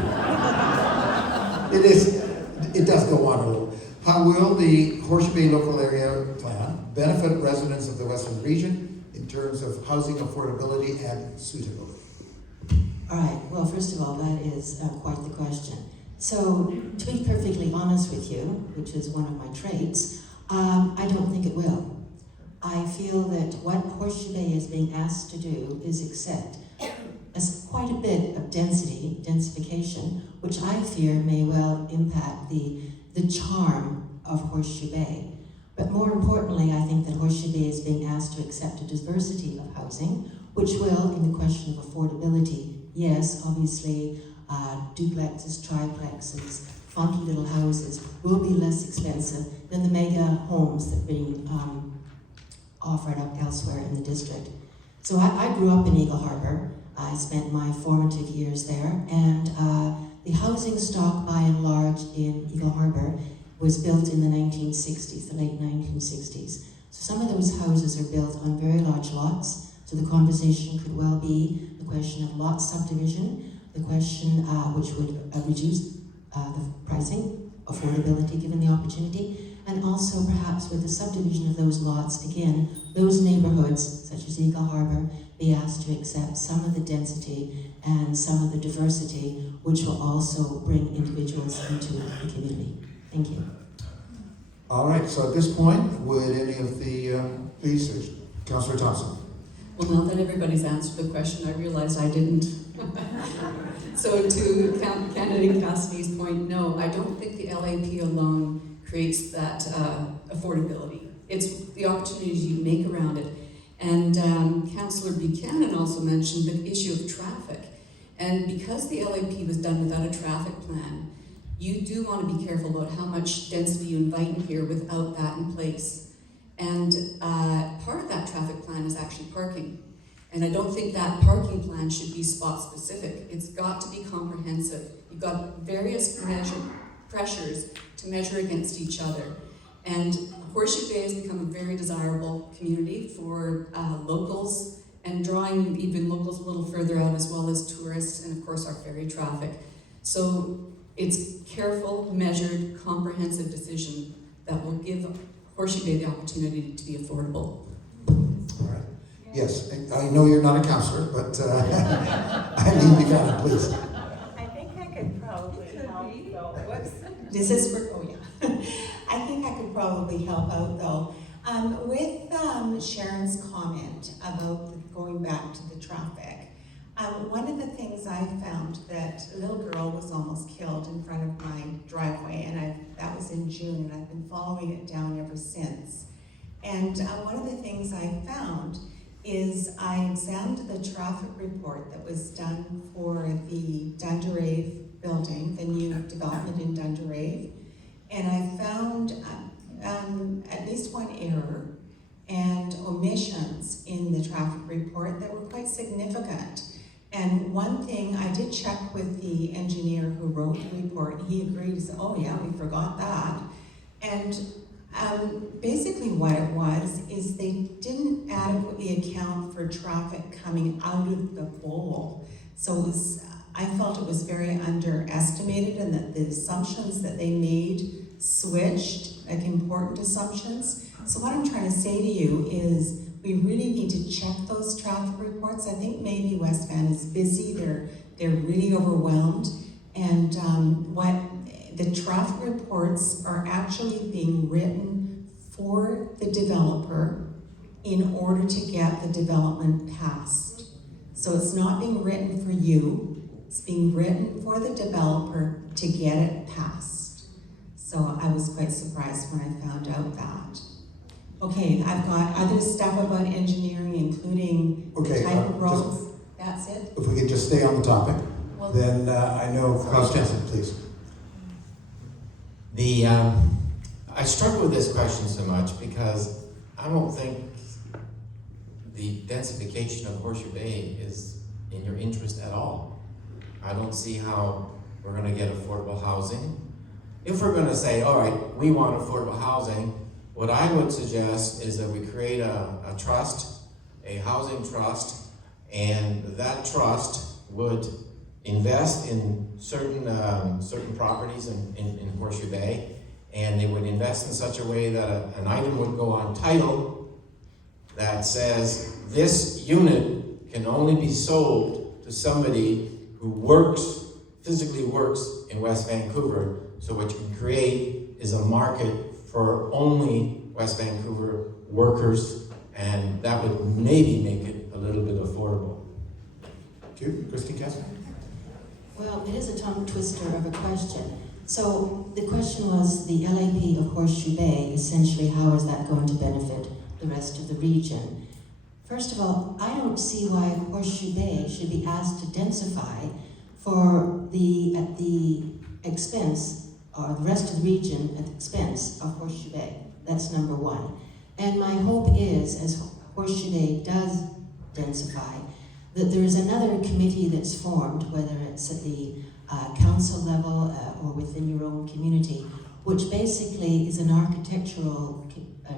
It does go on a little. How will the Horseshoe Bay local area plan benefit residents of the Western region in terms of housing affordability and suitability? All right, well, first of all, that is quite the question. So, to be perfectly honest with you, which is one of my traits, I don't think it will. I feel that what Horseshoe Bay is being asked to do is accept quite a bit of densification, which I fear may well impact the charm of Horseshoe Bay. But more importantly, I think that Horseshoe Bay is being asked to accept a diversity of housing, which will, in the question of affordability, yes, obviously, duplexes, triplexes, funky little houses will be less expensive than the mega homes that are being offered up elsewhere in the district. So I grew up in Eagle Harbour. I spent my formative years there, and the housing stock by and large in Eagle Harbour was built in the 1960s, the late 1960s. So some of those houses are built on very large lots, so the conversation could well be the question of lot subdivision, the question which would reduce the pricing, affordability given the opportunity, and also perhaps with the subdivision of those lots, again, those neighbourhoods, such as Eagle Harbour, be asked to accept some of the density and some of the diversity, which will also bring individuals into the community. Thank you. All right, so at this point, would any of the, please, Councillor Thompson. Well, now that everybody's answered the question, I realize I didn't. So to candidate Cassidy's point, no, I don't think the LAP alone creates that affordability. It's the opportunities you make around it. And Councillor Buchanan also mentioned the issue of traffic. And because the LAP was done without a traffic plan, you do want to be careful about how much density you invite in here without that in place. And part of that traffic plan is actually parking. And I don't think that parking plan should be spot specific. It's got to be comprehensive. You've got various pressures to measure against each other. And Horseshoe Bay has become a very desirable community for locals, and drawing even locals a little further out, as well as tourists and of course our ferry traffic. So it's careful, measured, comprehensive decision that will give Horseshoe Bay the opportunity to be affordable. All right. Yes, I know you're not a councillor, but Eileen Buchanan, please. I think I could probably help though. Whoops. This is for, oh yeah. I think I could probably help out though. With Sharon's comment about going back to the traffic, one of the things I found that a little girl was almost killed in front of my driveway, and that was in June, and I've been following it down ever since. And one of the things I found is I examined the traffic report that was done for the Dunderave building, the new development in Dunderave, and I found at least one error and omissions in the traffic report that were quite significant. And one thing, I did check with the engineer who wrote the report, and he agreed. He said, oh yeah, we forgot that. And basically what it was is they didn't adequately account for traffic coming out of the bowl. So I felt it was very underestimated, and that the assumptions that they made switched, like important assumptions. So what I'm trying to say to you is we really need to check those traffic reports. I think maybe West Van is busy, they're really overwhelmed, and what the traffic reports are actually being written for the developer in order to get the development passed. So it's not being written for you, it's being written for the developer to get it passed. So I was quite surprised when I found out that. Okay, I've got other stuff about engineering, including the type of roads. That's it? If we could just stay on the topic, Well, then I know, Klaus Jensen, please. I struggle with this question so much because I don't think the densification of Horseshoe Bay is in your interest at all. I don't see how we're going to get affordable housing. If we're going to say, all right, we want affordable housing, what I would suggest is that we create a trust, a housing trust, and that trust would invest in certain properties in Horseshoe Bay, and they would invest in such a way that an item would go on title that says this unit can only be sold to somebody who physically works in West Vancouver. So what you can create is a market for only West Vancouver workers, and that would maybe make it a little bit affordable. Thank you. Christine Kessler? Well, it is a tongue twister of a question. So the question was the LAP of Horseshoe Bay, essentially how is that going to benefit the rest of the region? First of all, I don't see why Horseshoe Bay should be asked to densify at the expense or the rest of the region at the expense of Horseshoe Bay. That's number one. And my hope is, as Horseshoe Bay does densify, that there is another committee that's formed, whether it's at the council level or within your own community, which basically is an architectural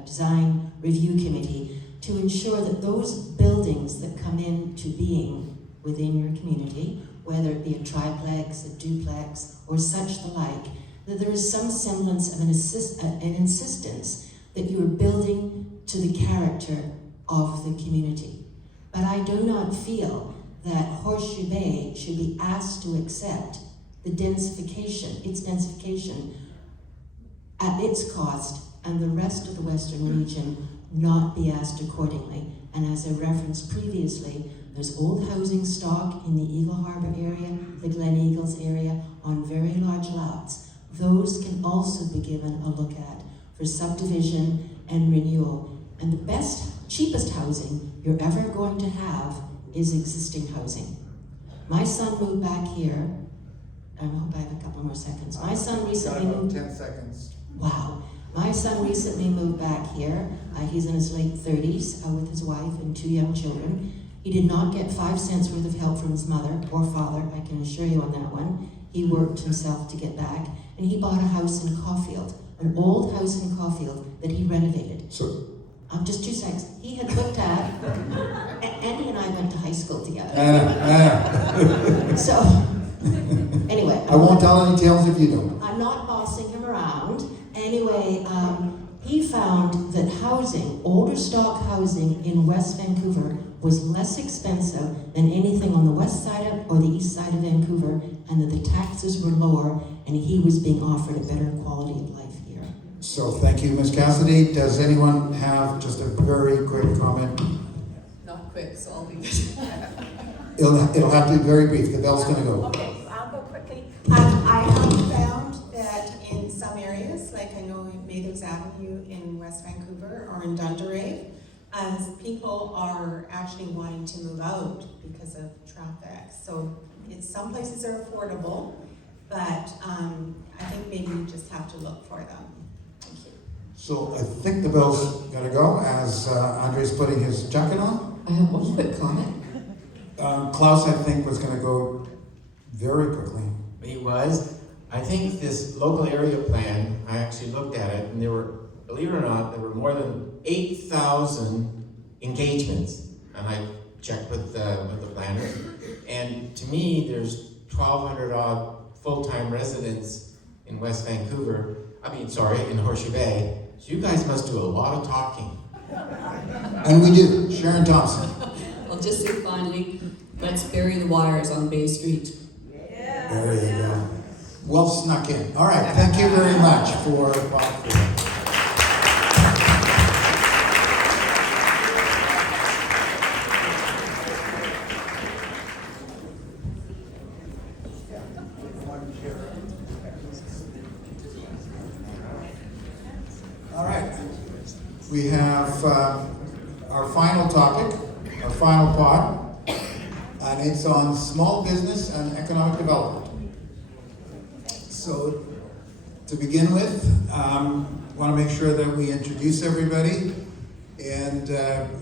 design review committee to ensure that those buildings that come into being within your community, whether it be a triplex, a duplex, or such the like, that there is some semblance of an insistence that you are building to the character of the community. But I do not feel that Horseshoe Bay should be asked to accept the its densification at its cost, and the rest of the Western region not be asked accordingly. And as I referenced previously, there's old housing stock in the Eagle Harbour area, the Gleneagles area, on very large lots. Those can also be given a look at for subdivision and renewal. And the best, cheapest housing you're ever going to have is existing housing. My son moved back here. I hope I have a couple more seconds. My son recently moved. 10 seconds. Wow. My son recently moved back here. He's in his late 30s with his wife and 2 young children. He did not get 5 cents worth of help from his mother or father, I can assure you on that one. He worked himself to get back, and he bought a house in Caulfield, an old house in Caulfield that he renovated. So, just 2 seconds. He had looked at, Andy and I went to high school together. So, anyway. I won't tell any tales if you don't. I'm not bossing him around. Anyway, he found that housing, older stock housing in West Vancouver was less expensive than anything on the west side or the east side of Vancouver, and that the taxes were lower, and he was being offered a better quality of life here. So thank you, Ms. Cassidy. Does anyone have just a very quick comment? Not quick, so I'll be It'll have to be very brief. The bell's gonna go. Okay, I'll go quickly. I have found that in some areas, like I know in Mather's Avenue in West Vancouver or in Dunderave, as people are actually wanting to move out because of traffic. So some places are affordable, but I think maybe you just have to look for them. Thank you. So I think the bell's gonna go as Andre's putting his jacket on. I have one quick comment. Klaus, I think, was gonna go very quickly. He was. I think this local area plan, I actually looked at it, and there were, believe it or not, there were more than 8,000 engagements. And I checked with the planners. And to me, there's 1,200 odd full-time residents in West Vancouver. In Horseshoe Bay. So you guys must do a lot of talking. And we do. Sharon Thompson. I'll just say finally, let's bury the wires on Bay Street. There you go. Well snuck in. All right. Thank you very much for All right. We have our final topic, our final part, and it's on small business and economic development. So, to begin with, want to make sure that we introduce everybody. And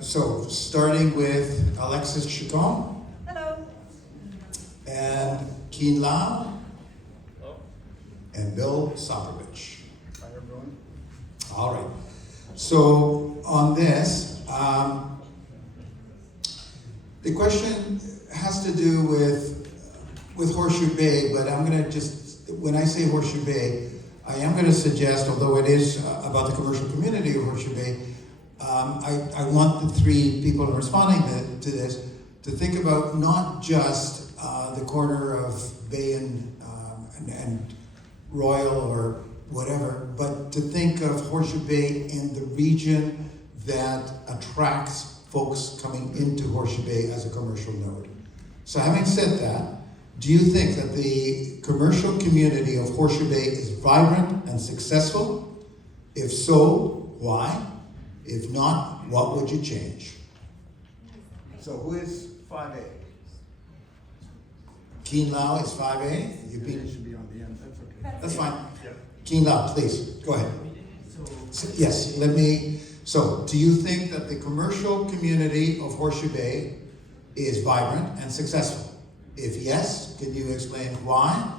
so, starting with Alexis Chacon. Hello. And Keen Lam. Hello. And Bill Sopovich. Hi, everyone. All right. So, on this, the question has to do with Horseshoe Bay, but I'm going to just, when I say Horseshoe Bay, I am going to suggest, although it is about the commercial community of Horseshoe Bay, I want the three people responding to this to think about not just the corner of Bay and Royal or whatever, but to think of Horseshoe Bay in the region that attracts folks coming into Horseshoe Bay as a commercial node. So having said that, do you think that the commercial community of Horseshoe Bay is vibrant and successful? If so, why? If not, what would you change? So who is 5A? Keen Lau is 5A. You've been, should be on the end, that's okay. that's fine. Keen Lau, please, go ahead. Yes, so do you think that the commercial community of Horseshoe Bay is vibrant and successful? If yes, can you explain why?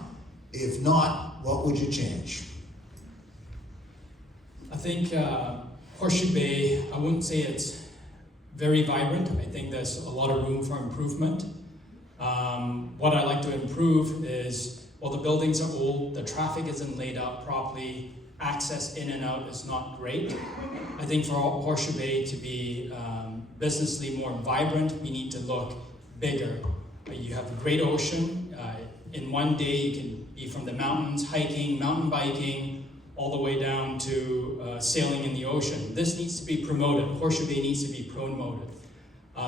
If not, what would you change? I think Horseshoe Bay, I wouldn't say it's very vibrant. I think there's a lot of room for improvement. What I like to improve is, well, the buildings are old, the traffic isn't laid out properly, access in and out is not great. I think for Horseshoe Bay to be businessly more vibrant, we need to look bigger. You have a great ocean. In one day, you can be from the mountains, hiking, mountain biking, all the way down to sailing in the ocean. This needs to be promoted. Horseshoe Bay needs to be promoted.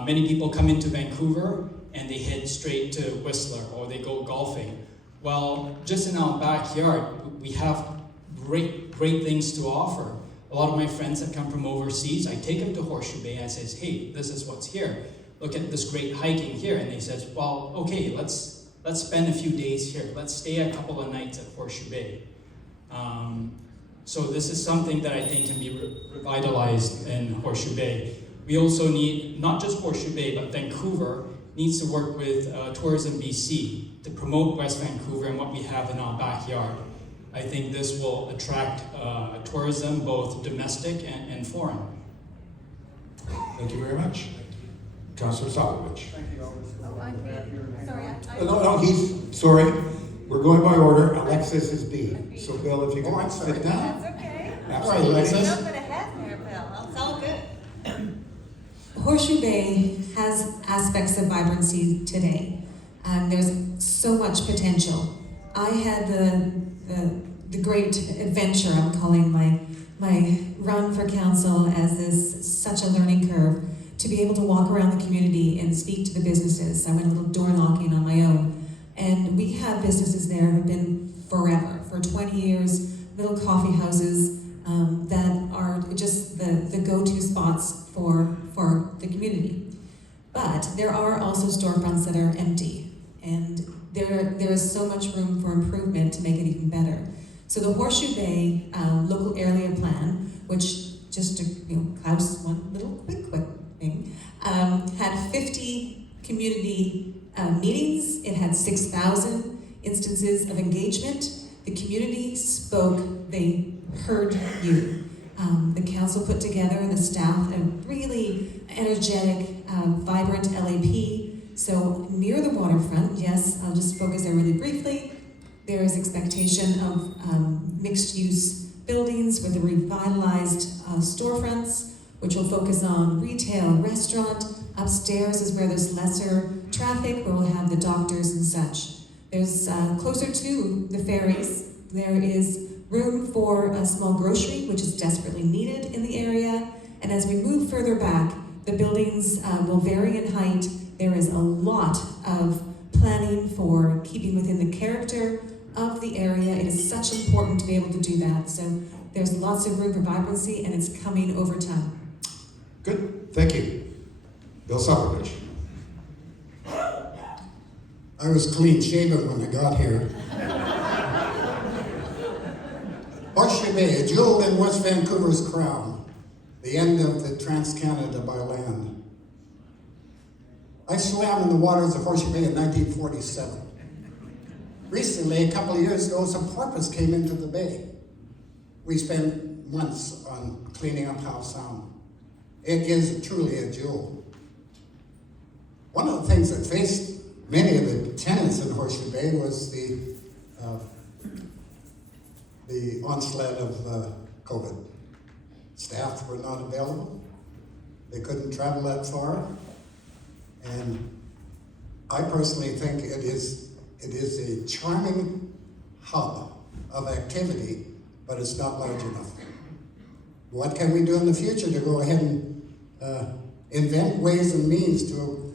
Many people come into Vancouver and they head straight to Whistler or they go golfing. Well, just in our backyard, we have great things to offer. A lot of my friends that come from overseas, I take them to Horseshoe Bay and I says, hey, this is what's here. Look at this great hiking here. And they says, well, okay, let's spend a few days here. Let's stay a couple of nights at Horseshoe Bay. So this is something that I think can be revitalized in Horseshoe Bay. We also need, not just Horseshoe Bay, but Vancouver needs to work with Tourism BC to promote West Vancouver and what we have in our backyard. I think this will attract tourism, both domestic and foreign. Thank you very much. Councillor Sokovich. Thank you, Sorry, we're going by order. Alexis is B. So Bill, if you can sit down. That's okay. Absolutely, Alexis. Jumping ahead there, Bill. It's all good. Horseshoe Bay has aspects of vibrancy today. There's so much potential. I had the great adventure, I'm calling my run for council as this such a learning curve, to be able to walk around the community and speak to the businesses. I went a little door knocking on my own. And we have businesses there who have been forever, for 20 years, little coffee houses that are just the go-to spots for the community. But there are also storefronts that are empty, and there is so much room for improvement to make it even better. So the Horseshoe Bay local area plan, which just to house one little quick thing, had 50 community meetings. It had 6,000 instances of engagement. The community spoke, they heard you. The council put together, the staff, a really energetic, vibrant LAP. So near the waterfront, yes, I'll just focus there really briefly. There is expectation of mixed-use buildings with the revitalized storefronts, which will focus on retail, restaurant. Upstairs is where there's lesser traffic, where we'll have the doctors and such. There's closer to the ferries, there is room for a small grocery, which is desperately needed in the area. And as we move further back, the buildings will vary in height. There is a lot of planning for keeping within the character of the area. It is such important to be able to do that. So there's lots of room for vibrancy, and it's coming over time. Good, thank you. Bill Sokovich. I was clean shaven when I got here. Horseshoe Bay, a jewel in West Vancouver's crown, the end of the Trans-Canada by land. I swam in the waters of Horseshoe Bay in 1947. Recently, a couple of years ago, some porpoise came into the bay. We spent months on cleaning up Howe Sound. It is truly a jewel. One of the things that faced many of the tenants in Horseshoe Bay was the onslaught of COVID. Staff were not available. They couldn't travel that far. And I personally think it is a charming hub of activity, but it's not large enough. What can we do in the future to go ahead and invent ways and means to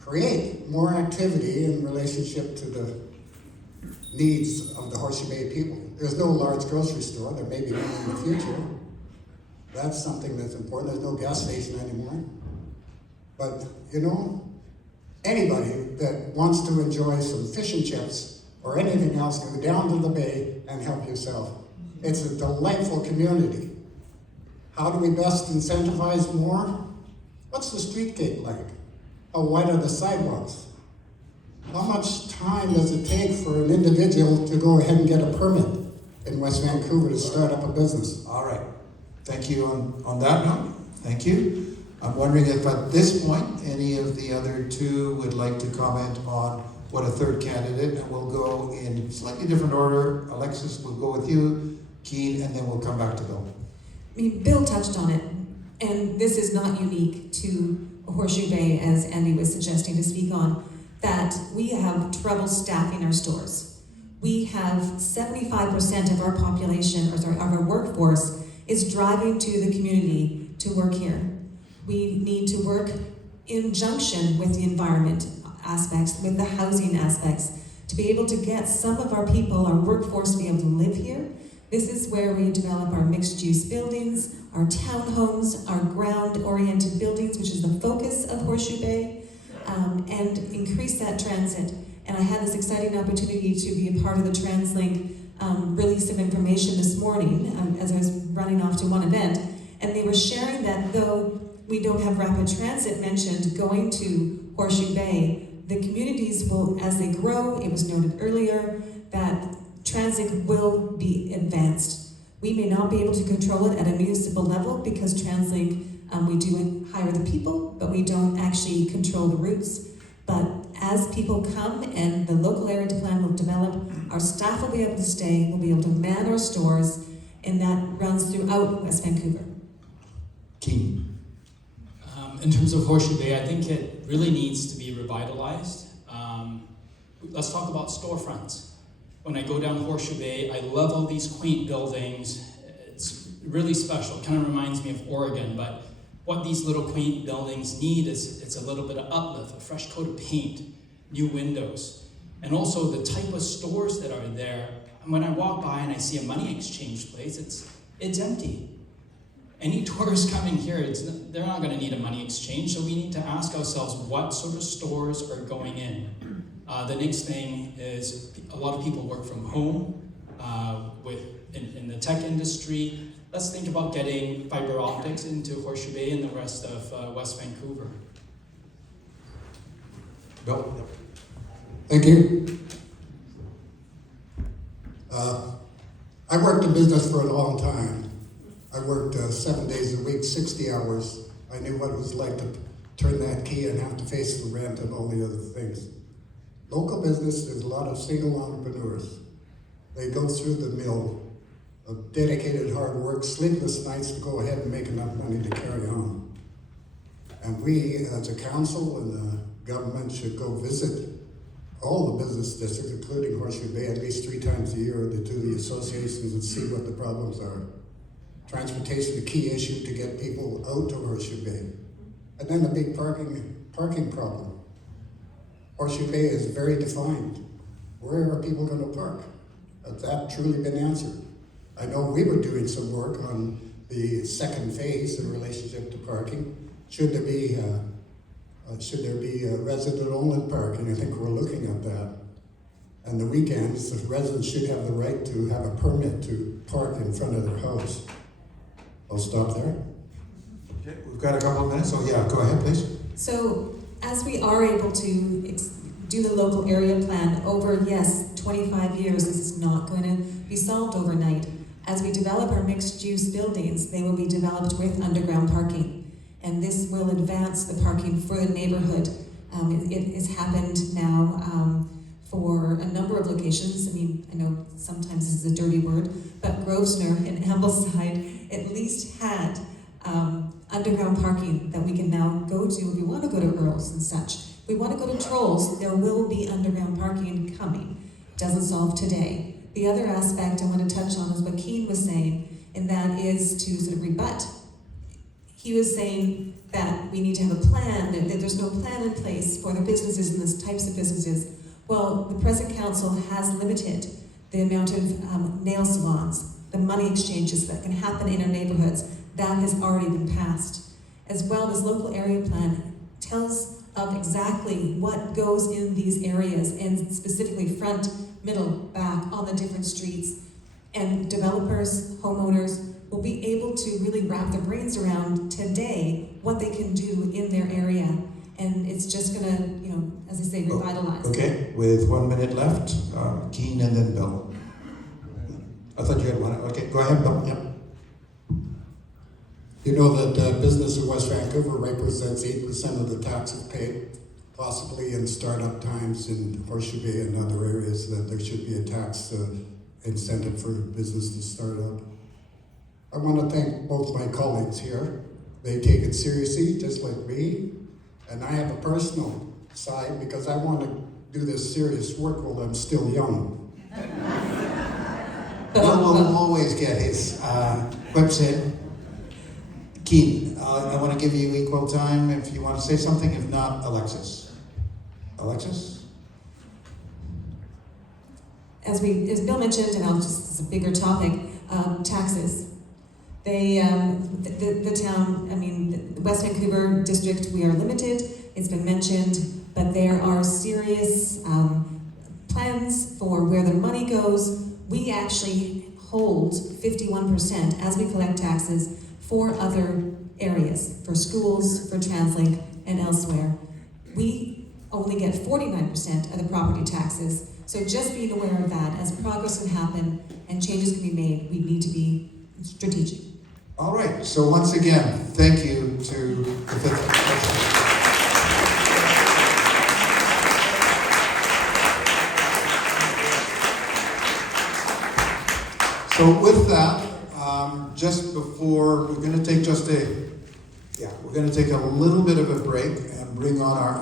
create more activity in relationship to the needs of the Horseshoe Bay people? There's no large grocery store. There may be one in the future. That's something that's important. There's no gas station anymore. But, anybody that wants to enjoy some fish and chips or anything else, go down to the bay and help yourself. It's a delightful community. How do we best incentivize more? What's the street gate like? How wide are the sidewalks? How much time does it take for an individual to go ahead and get a permit in West Vancouver to start up a business? All right. Thank you on that note. Thank you. I'm wondering if at this point, any of the other two would like to comment on what a third candidate, and we'll go in slightly different order. Alexis, we'll go with you, Keen, and then we'll come back to Bill. I mean, Bill touched on it, and this is not unique to Horseshoe Bay, as Andy was suggesting to speak on, that we have trouble staffing our stores. We have 75% of our population, of our workforce, is driving to the community to work here. We need to work in junction with the environment aspects, with the housing aspects, to be able to get some of our people, our workforce, to be able to live here. This is where we develop our mixed-use buildings, our townhomes, our ground-oriented buildings, which is the focus of Horseshoe Bay, and increase that transit. And I had this exciting opportunity to be a part of the TransLink release of information this morning as I was running off to one event, and they were sharing that though we don't have rapid transit mentioned going to Horseshoe Bay, the communities will, as they grow, it was noted earlier, that transit will be advanced. We may not be able to control it at a municipal level because TransLink, we do hire the people, but we don't actually control the routes. But as people come and the local area plan will develop, our staff will be able to stay, we'll be able to man our stores, and that runs throughout West Vancouver. Keen. In terms of Horseshoe Bay, I think it really needs to be revitalized. Let's talk about storefronts. When I go down Horseshoe Bay, I love all these quaint buildings. It's really special. It kind of reminds me of Oregon, but what these little quaint buildings need is it's a little bit of uplift, a fresh coat of paint, new windows, and also the type of stores that are there. And when I walk by and I see a money exchange place, it's empty. Any tourist coming here, they're not going to need a money exchange, so we need to ask ourselves what sort of stores are going in. The next thing is a lot of people work from home in the tech industry. Let's think about getting fiber optics into Horseshoe Bay and the rest of West Vancouver. Bill? Thank you. I worked in business for a long time. I worked 7 days a week, 60 hours. I knew what it was like to turn that key and have to face the rent and all the other things. Local business, there's a lot of single entrepreneurs. They go through the mill of dedicated hard work, sleepless nights to go ahead and make enough money to carry on. And we, as a council and the government, should go visit all the business districts, including Horseshoe Bay, at least 3 times a year to the associations and see what the problems are. Transportation is a key issue to get people out to Horseshoe Bay. And then a big parking problem. Horseshoe Bay is very defined. Where are people going to park? Has that truly been answered? I know we were doing some work on the second phase in relationship to parking. Should there be resident-only parking? I think we're looking at that. And the weekends, the residents should have the right to have a permit to park in front of their house. I'll stop there. Okay, we've got a couple of minutes, so yeah, go ahead, please. So as we are able to do the local area plan over, yes, 25 years, this is not going to be solved overnight. As we develop our mixed-use buildings, they will be developed with underground parking. And this will advance the parking for the neighborhood. It has happened now for a number of locations. I mean, I know sometimes this is a dirty word, but Grosvenor and Ambleside at least had underground parking that we can now go to if we want to go to Earls and such. If we want to go to Trolls, there will be underground parking coming. Doesn't solve today. The other aspect I want to touch on is what Keen was saying, and that is to sort of rebut. He was saying that we need to have a plan, that there's no plan in place for the businesses and the types of businesses. Well, the present council has limited the amount of nail salons, the money exchanges that can happen in our neighborhoods. That has already been passed. As well, this local area plan tells of exactly what goes in these areas, and specifically front, middle, back, on the different streets. And developers, homeowners will be able to really wrap their brains around today what they can do in their area. And it's just gonna, you know, as I say, revitalize. Okay, with 1 minute left, Keen and then Bill. I thought you had one. Okay, go ahead, Bill. Yep. You know that business in West Vancouver represents 8% of the taxes paid. Possibly in startup times in Horseshoe Bay and other areas that there should be a tax incentive for business to start up. I want to thank both my colleagues here. They take it seriously, just like me. And I have a personal side because I want to do this serious work while I'm still young. Bill will always get his quips in. Keen, I want to give you equal time if you want to say something. If not, Alexis. Alexis? As Bill mentioned, and it's a bigger topic, taxes. They, the town, the West Vancouver district, we are limited. It's been mentioned, but there are serious plans for where the money goes. We actually hold 51% as we collect taxes for other areas, for schools, for TransLink, and elsewhere. We only get 49% of the property taxes. So just being aware of that, as progress can happen and changes can be made, we need to be strategic. All right, so once again, thank you to the fifth. So with that, just before, we're going to take a little bit of a break and bring on our